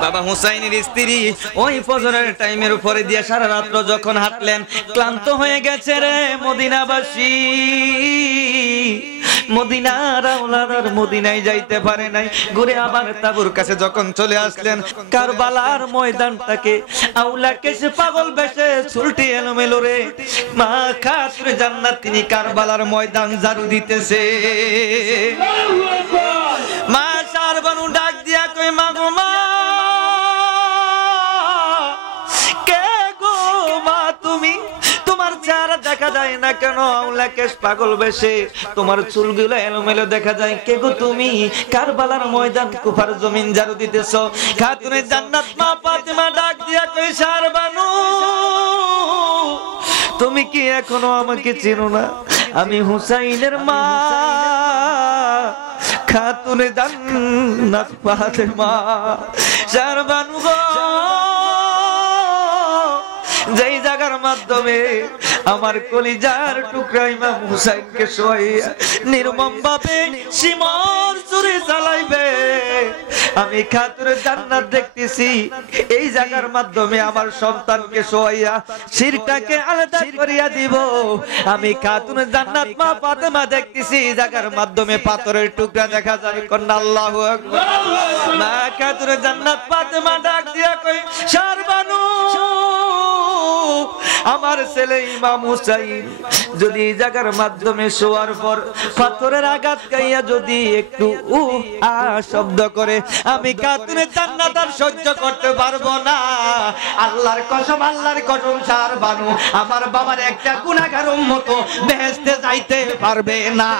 বাবা হুসাইনের স্ত্রী ওই ফজরের টাইমের উপরে দিয়ে সারা রাত্র যখন হাঁটলেন, ক্লান্ত হয়ে গেছে রে মদিনাবাসী। মদিনার আওলাদার মদিনায় যাইতে পারে নাই, ঘুরে আবার তাবুর কাছে যখন চলে আসলেন, কারবালার ময়দানটাকে আওলাকে সে পাগল বেশে ছুলটি এলোমেলো রে মা খাতুনে জান্নাত তিনি কারবালার ময়দান ঝাড়ু দিতেছে। মা সারবানু ডাক দিয়া কই, মা গো মা, কে গো মা তুমি, তোমার চেহারা দেখা যায় না কেন আওলাকে পাগল বেশে, তোমার চুলগুলো এলোমেলো দেখা যায়, কে গো তুমি? কারবালার ময়দান কুফার জমিন ঝাড়ু দিতেছো। খাতুনে জান্নাত মা ফাতেমা ডাক দিয়া কই, সারবানু তুমি কি এখনো আমাকে চিনো না? আমি হুসাইনের মা খাতুনে জান্নাত ফাতেমা। সারবানু গো, যেই জায়গার মাধ্যমে আমার কলিজার টুকরা ইমাম হুসাইনকে শোয়াইয়া নির্মম ভাবে সীমার চুরি চালাইবে, আমি খাতুনে জান্নাত দেখতেছি। এই জায়গার মাধ্যমে আমার সন্তানকে শোয়াইয়া শিরটাকে আলাদা করিয়া দিব। আমি খাতুনে জান্নাত মা ফাতেমা দেখতেছি, এই জায়গার মাধ্যমে পাথরের টুকরা দেখা যায়। কন্যা আল্লাহু আকবার। মা খাতুনে জান্নাত ফাতেমা ডাক দিয়া কই, সারবানু আমার ছেলে ইমাম হুসাইন যদি এই জায়গার মাধ্যমে শোয়ার পর পাথরের আঘাত খাইয়া যদি একটু শব্দ করে, আমি কাতুনে জান্নাত আর সহ্য করতে পারবো না। আল্লাহর কসম সার বানু, আমার বাবার একটা গুনাহগার উম্মত বেহেশতে যাইতে পারবে না।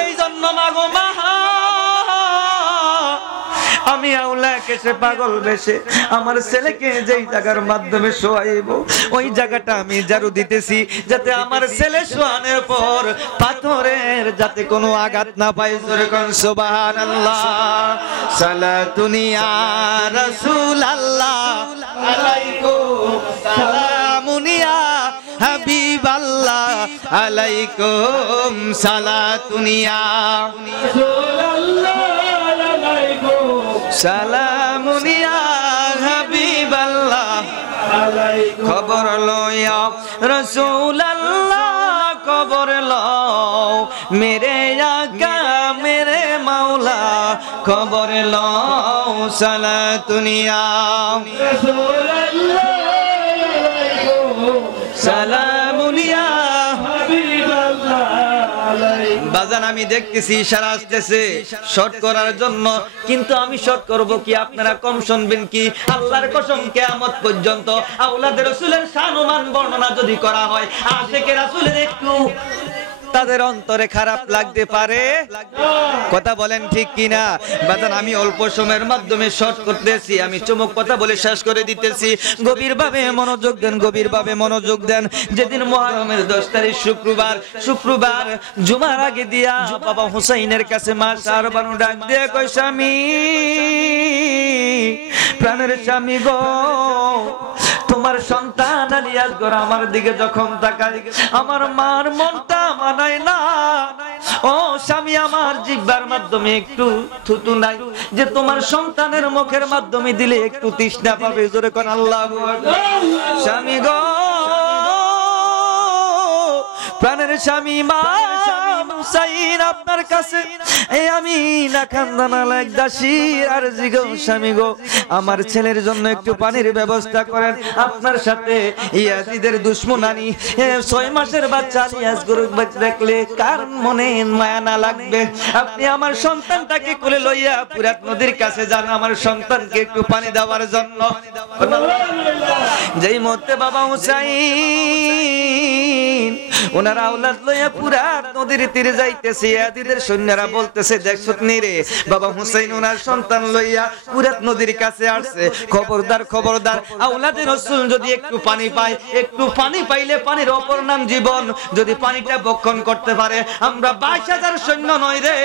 এই জন্য মাগো মা, আমি আউলা কেসে পাগল বেশে আমার ছেলেকে যেই জায়গার মাধ্যমে শোয়াইব ওই জায়গাটা আমি ঝাড়ু দিতেছি, যাতে আমার ছেলে শোয়ানোর পর পাথরের যাতে কোনো আঘাত না পায়। যেরকম সুবহানাল্লাহ, সালাতুন ইয়া রাসূলুল্লাহ, আলাইকুম সালামুন ইয়া হাবিবাল্লাহ, আলাইকুম সালাতুন ইয়া রাসূলুল্লাহ, সালামুন ইয়া হাবিবাল্লাহ, খবর লয়া রাসূলুল্লাহ, খবর লও মেরে আকা মেরে মাওলা, খবর লও সালাতুন ইয়া রাসূলুল্লাহ, সালামুন ইয়া হাবিবাল্লাহ। বাজান আমি দেখতেছি ইশারা আসতেছে শর্ট করার জন্য, কিন্তু আমি শর্ট করব কি, আপনারা কম শুনবেন কি? আল্লাহর কসম কিয়ামত পর্যন্ত আওলাদে রাসূলের শান ও মান বর্ণনা যদি করা হয়, আশিকে রাসূলের একটু তাদের অন্তরে খারাপ লাগতে পারে। কথা বলেন ঠিক কিনা? বাজান আমি অল্প সময়ের মাধ্যমে শর্ট করতেছি, আমি চমক কথা বলে শেষ করে দিতেছি। গভীরভাবে মনোযোগ দেন, গভীরভাবে মনোযোগ দেন। যেদিন মুহররমের 10 তারিখ শুক্রবার জুমার আগে দিয়া বাবা হুসাইনের কাছে মা সারবানু ডাক দিয়ে কই, স্বামী, প্রাণের স্বামী গো, তোমার সন্তান আলী আসগর আমার দিকে যখন তাকায় আমার মার মনটা মানায় না। ও স্বামী, আমার জিহ্বার মাধ্যমে একটু থুতু নাই যে তোমার সন্তানের মুখের মাধ্যমে দিলে একটু তৃষ্ণা পাবে। জোরে কোন আল্লাহু আকবার। স্বামী গো, প্রাণের স্বামী মা হুসাইন আপনার কাছে এই আমি না খানদানা লাগ দাসী আর জিগো, স্বামী গো, আমার ছেলের জন্য একটু পানির ব্যবস্থা করেন। আপনার সাথে ইয়াজিদের দুশমনানি 6 মাসের বাচ্চা আলিয়াস গরু দেখলে কার মনে মায়া না লাগবে? আপনি আমার সন্তানটাকে কোলে লইয়া পুরাত নদীর কাছে যান, আমার সন্তানকে একটু পানি দেওয়ার জন্য। যেই মুহূর্তে বাবা হুসাইন ওনার আওলাদ লইয়া পুরাত নদীর তীরে যাইতেছে, ইয়াজিদের সৈন্যরা বলতেছে, দেখছত নি রে, বাবা হুসাইন ওনার সন্তান লইয়া পুরাত নদীর কাছে আসছে। খবরদার, খবরদার, আওলাদে রাসূল যদি একটু পানি পায়, একটু পানি পাইলে পানির অপর নাম জীবন, যদি পানিটা ভক্ষণ করতে পারে, আমরা 22,000 সৈন্য নয় রে,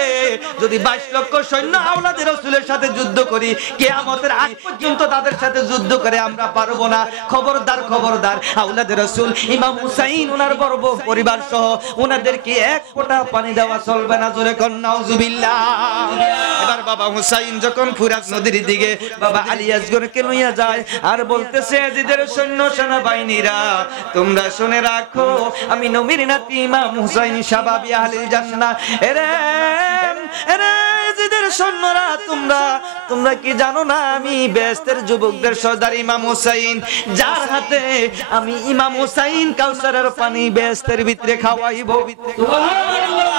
যদি 22 লক্ষ সৈন্য আওলাদে রাসূলের সাথে যুদ্ধ করি, কিয়ামতের আগ পর্যন্ত তাদের সাথে যুদ্ধ করে আমরা পারবো না। খবরদার, খবরদার, আওলাদে রাসূল ইমাম হুসাইন ওনার বড় পরিবার সহ ওনাদেরকে এক ফোঁটা পানি দেওয়া চলবে না। জোরে কোন নাউজুবিল্লাহ। এবার বাবা হুসাইন যখন ফুরাত নদীর দিকে বাবা আলী আসগরকে লইয়া যায় আর বলতেছে, ইয়াজিদের সৈন্য সেনাবাহিনীরা তোমরা শুনে রাখো, আমি নবীর নাতি ইমাম হুসাইন শাবাবি আহলিল জান্নাহ। এরে ইয়াজিদের সৈন্যরা, তোমরা কি জানো না আমি বেহেশতের যুবকদের সর্দার ইমাম হুসাইন, যার হাতে আমি ইমাম হুসাইন কাউসারের পানি বেহেশতের ভিতরে খাওয়াইব। সুবহানাল্লাহ।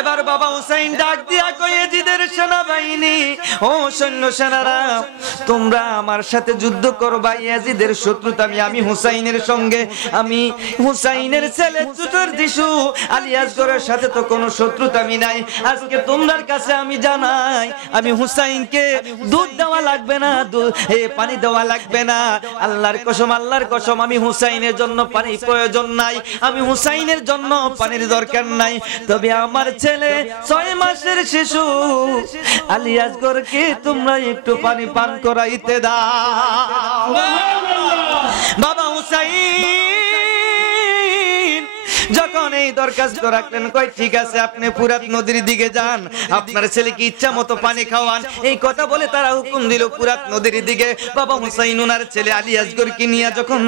এবার বাবা হুসাইন ডাক দিয়া কয়, ইয়াজিদের সেনাবাহিনী, ও সৈন্য সেনারা, তোমরা আমার সাথে যুদ্ধ করবা। ইয়াজিদের শত্রুতা আমি হুসাইনের সঙ্গে, আমি হুসাইনের ছেলে চুটোর দিশু আলী আসগরের সাথে তো কোনো শত্রুতা আমি নাই। আজকে তোমার কাছে আমি জানাই, আমি হুসাইনকে দুধ দেওয়া লাগবে না, পানি দেওয়া লাগবে না। আল্লাহর কসম, আল্লাহর কসম, আমি হুসাইনের জন্য পানি প্রয়োজন নাই, আমি হুসাইনের জন্য পানির দরকার নাই। তবে আমার ছেলে 6 মাসের শিশু আলী আসগরকে তোমরা একটু পানি পান করাইতে দাও। বাবা হুসাইন যখন এই দরখাস্ত রাখলেন, কয় ঠিক আছে, আপনি পুরাত নদীর দিকে যান, আপনার ছেলেকে ইচ্ছা মতো পানি খাওয়ান। এই কথা বলে তারা হুকুম দিল পুরাত নদীর দিকে। বাবা হুসাইন ওনার ছেলে আলী আসগরকে নিয়ে যখন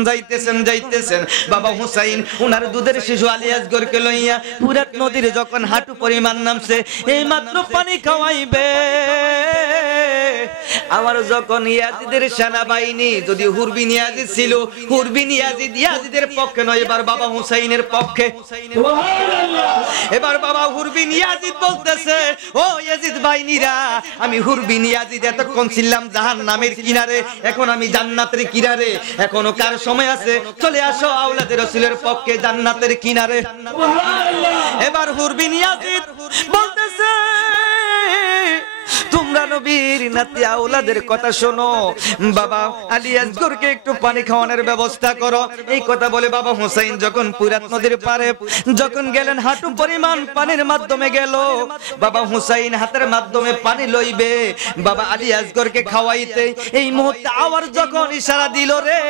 যাইতেছেন, বাবা হুসাইন ওনার দুধের শিশু আলী আসগরকে লইয়া পুরাত নদীর যখন হাঁটু পরিমাণ নামছে, এই মাত্র পানি খাওয়াইবে, আমার যখন ইয়াজিদের সেনাবাহিনী যদি হুরবিন ইয়াজিদ ছিল, হুরবিন ইয়াজিদের পক্ষে নয়, এবার বাবা হুসাইনের পক্ষে। এবার বাবা হুরবিন ইয়াজিদ বলতেছে, ও ইয়াজিদ বাহিনীরা, আমি হুরবিন ইয়াজিদ এতক্ষণ ছিলাম জাহান্নামের কিনারে, এখন আমি জান্নাতের কিনারে, এখনো কার সময় আছে, চলে আসো আওলাদে রাসূলের পক্ষে জান্নাতের কিনারে। এবার হুরবিন ইয়াজিদ বলতেছে, তোমরা নবীর নাতি আওলাদের কথা শোনো, বাবা আলী আসগরকে একটু পানি খাওয়ানোর ব্যবস্থা করো। এই কথা বলে বাবা হুসাইন যখন ফুরাত নদীর পারে যখন গেলেন, হাঁটু পরিমাণ পানির মাধ্যমে গেল, বাবা হুসাইন হাতের মাধ্যমে পানি লইবে বাবা আলী আসগরকে খাওয়াইতে। এই মুহূর্তে আওয়াজ যখন ইশারা দিল রে,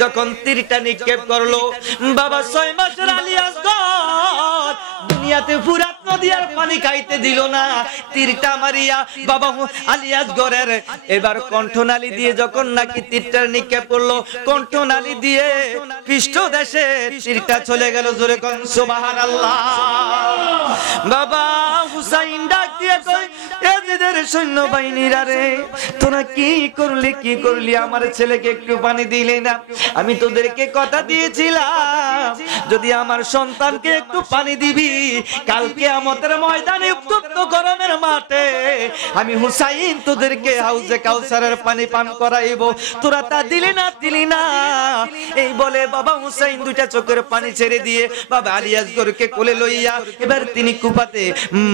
যখন তীরটা নিক্ষেপ করলো, বাবা 6 মাসের আলী আসগর দুনিয়াতে ফুরাত নদী আর পানি খাইতে দিল না। তীরটা মারিয়া বাবা আলী আসগরের এবার কণ্ঠনালী দিয়ে যখন নাকি তীরটা নিক্ষেপ করলো, কণ্ঠনালী দিয়ে পৃষ্ঠদেশে তীরটা চলে গেল। জোরে কোন সুবহানাল্লাহ। বাবা হুসাইন ডাক দিয়ে কয়, ইয়াজিদের সৈন্যবাহিনীরা রে, তোরা কি করলি আমার ছেলেকে একটু পানি দিলে না? আমি তোদেরকে কথা দিয়েছিলাম, যদি আমার সন্তানকে একটু পানি দিবি, কাল কিয়ামতের ময়দানে উত্তপ্ত গরমের মাঠে আমি হুসাইন তোদেরকে হাউজে কাউসারের পানি পান করাইব। তোরা তা দিলি না। এই বলে বাবা হুসাইন দুইটা চোখের পানি ছেড়ে দিয়ে বাবা আলী আসগরকে কোলে লইয়া এবার তিনি কুফাতে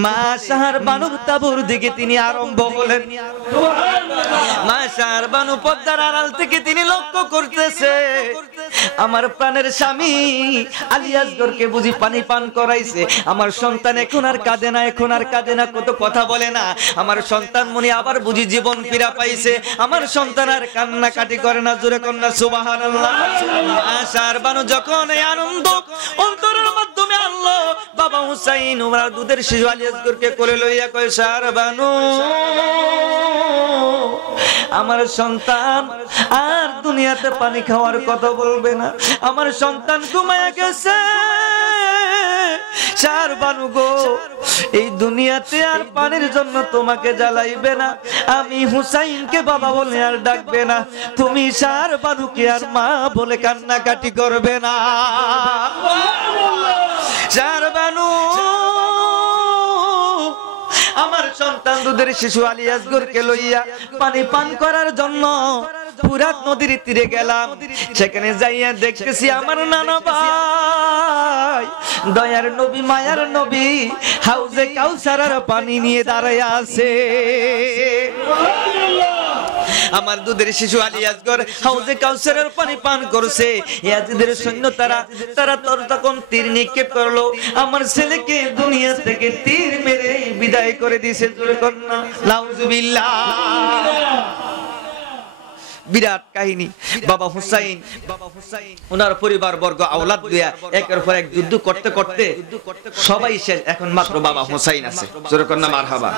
মা শাহর বানুর তাবুর দিকে তিনি আরম্ভ হলেন। মা শাহর বানু পদ্মার আড়াল থেকে তিনি লক্ষ্য করতেছে, আমার প্রাণের স্বামী আলী আসগরকে বুঝি পানি পান করাইছে, আমার সন্তান এখন আর কাঁদে না, কত কথা বলে না, আমার সন্তান মনি আবার বুঝি জীবন ফিরা পাইছে, আমার সন্তান আর কান্নাকাটি করে না। জোরে কন্যা সুবহানাল্লাহ। আশার বানু যখন এই আনন্দ অন্তরের মাধ্যমে আনলো, বাবা হুসাইন উমরা দুধের শিশু আলী আসগরকে কোলে লইয়া কয়, শাহর বানু, আমার সন্তান আর দুনিয়াতে পানি খাওয়ার কথা বলবে না, আমার সন্তান ঘুমায়া গেছে। শাহর বানু গো, এই দুনিয়াতে আর পানির জন্য তোমাকে জ্বালাইবে না, আমি হুসাইনকে বাবা বলে আর ডাকবে না, তুমি শাহর বানুকে আর মা বলে কান্নাকাটি করবে না। শাহর বানু, আমার সন্তান দুধের শিশু আলী আসগরকে লইয়া পানি পান করার জন্য ফুরাত নদীর তীরে গেলাম। সেখানে যাইয়া দেখতেছি আমার নানা ভাই দয়ার নবী মায়ার নবী হাউজে কাউসারের পানি নিয়ে দাঁড়ায় আছে। আমার দুধের শিশু আলী আসগর হাউজে কাউসারের পানি পান করছে। ইয়াজিদের সৈন্য তারা তখন তীর নিক্ষেপ করলো, আমার ছেলেকে দুনিয়া থেকে তীর মেরে বিদায় করে দিয়েছে। জোরে কন্যা নাউজুবিল্লাহ। বিরাট কাহিনী। বাবা হুসাইন ওনার পরিবার বর্গ আওলাদ দিয়া একের পর এক যুদ্ধ করতে করতে সবাই শেষ, এখন মাত্র বাবা হুসাইন আছে। জোরে কন্যা মারহাবা।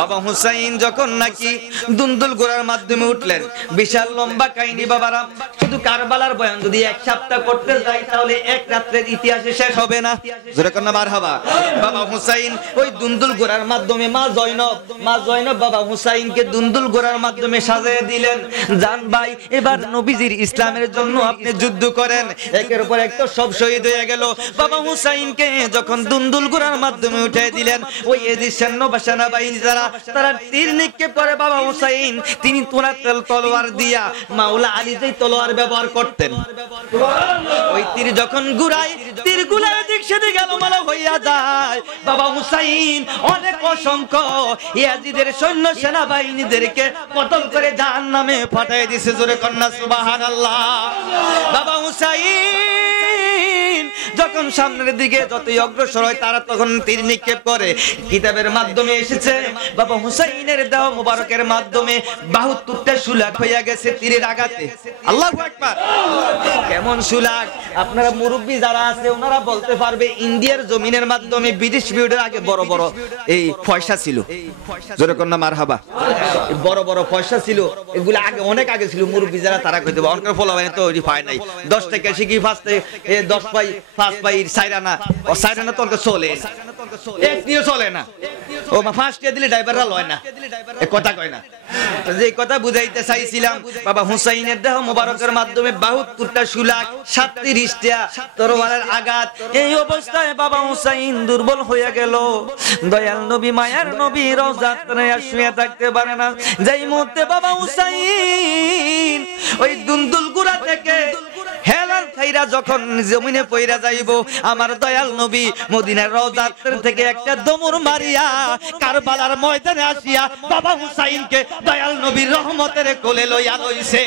বাবা হুসাইন যখন নাকি দুন্দুল গোড়ার মাধ্যমে উঠলেন, বিশাল লম্বা কাহিনী বাবারা। শুধু কারবালার বয়ান যদি এক সপ্তাহ করতে যাই তাহলে এক রাত্রের ইতিহাসে শেষ হবে না। জোরে কন্যা মারহাবা। বাবা হুসাইন ওই দুন্দুল গোড়ার মাধ্যমে মা জয়নব বাবা হুসাইনকে দুন্দুল গোড়ার মাধ্যমে সাজিয়ে দিলেন। জান ভাই, এবার নবীজির ইসলামের জন্য আপনি যুদ্ধ করেন। একের উপর এক তো সব শহীদ হয়ে গেল। বাবা হুসাইনকে যখন দুন্দুল গোড়ার মাধ্যমে উঠিয়ে দিলেন, ওই এজিদ সেনাবাহিনী বাহিনী তারা তীর নিক্ষেপ করে। বাবা হুসাইন তিনি তলোয়ার দিয়া মাওলা আলী যেই তলোয়ার ব্যবহার করতেন, ওই তীর যখন ঘুরায়, তীর গুলায় দিক সেদিক এলোমেলো হইয়া যায়। বাবা হুসাইন অনেক অসংখ্য ইয়াজিদের সৈন্য সেনাবাহিনীদেরকে কতল করে জাহান্নামে পাঠিয়ে দিয়েছে। জোরে কন্যা সুবহানাল্লাহ। বাবা হুসাইন যখন সামনের দিকে যতই অগ্রসর হয় তারা তখন তীর নিক্ষেপ করে। কিতাবের মাধ্যমে এসেছে বাবা হুসাইনের দেহ মোবারকের মাধ্যমে 72টা সুলাক হইয়া গেছে তীরের আঘাতে। আল্লাহু আকবার। কেমন সুলাক আপনারা মুরব্বি যারা আছে ওনারা বলতে পারবে। ইন্ডিয়ার জমিনের মাধ্যমে ব্রিটিশ পিরিয়ডের আগে বড় বড় এই পয়সা ছিল। জোরে কন্যা মারহাবা। বড় বড় পয়সা ছিল, এগুলো আগে অনেক আগে ছিল। মুরব্বি যারা তারা কইতে পারে, অনেক ফলো হয় তো ওই পায় নাই। 10 টাকা শিখি ফাস্টে 10 পাই 5 পাই সাইরানা ও সাইরানা তো চলে এক নিয়ে চলে না। ও ফার্স্ট দিলে ড্রাইভাররা লয় না, এ কথা কয় না। যে কথা বুঝাইতে চাইছিলাম, বাবা হুসাইনের দেহ মোবারকের মাধ্যমে 72টা সুলাক, 37টা তরবারের আঘাত। এই অবস্থায় বাবা হুসাইন দুর্বল হয়ে গেল। দয়াল নবী মায়ার নবী রওজাতে শুয়ে থাকতে পারে না। যেই মুহূর্তে বাবা হুসাইন ওই দুলদুল গুড়া থেকে হেলাল খাইরা যখন জমিনে পইরা যাইব, আমার দয়াল নবী মদিনার রওজাত থেকে একটা দমুর মারিয়া কারবালার ময়দানে আসিয়া বাবা হুসাইনকে দয়াল নবীর রহমতের কোলে লইয়া লইছে।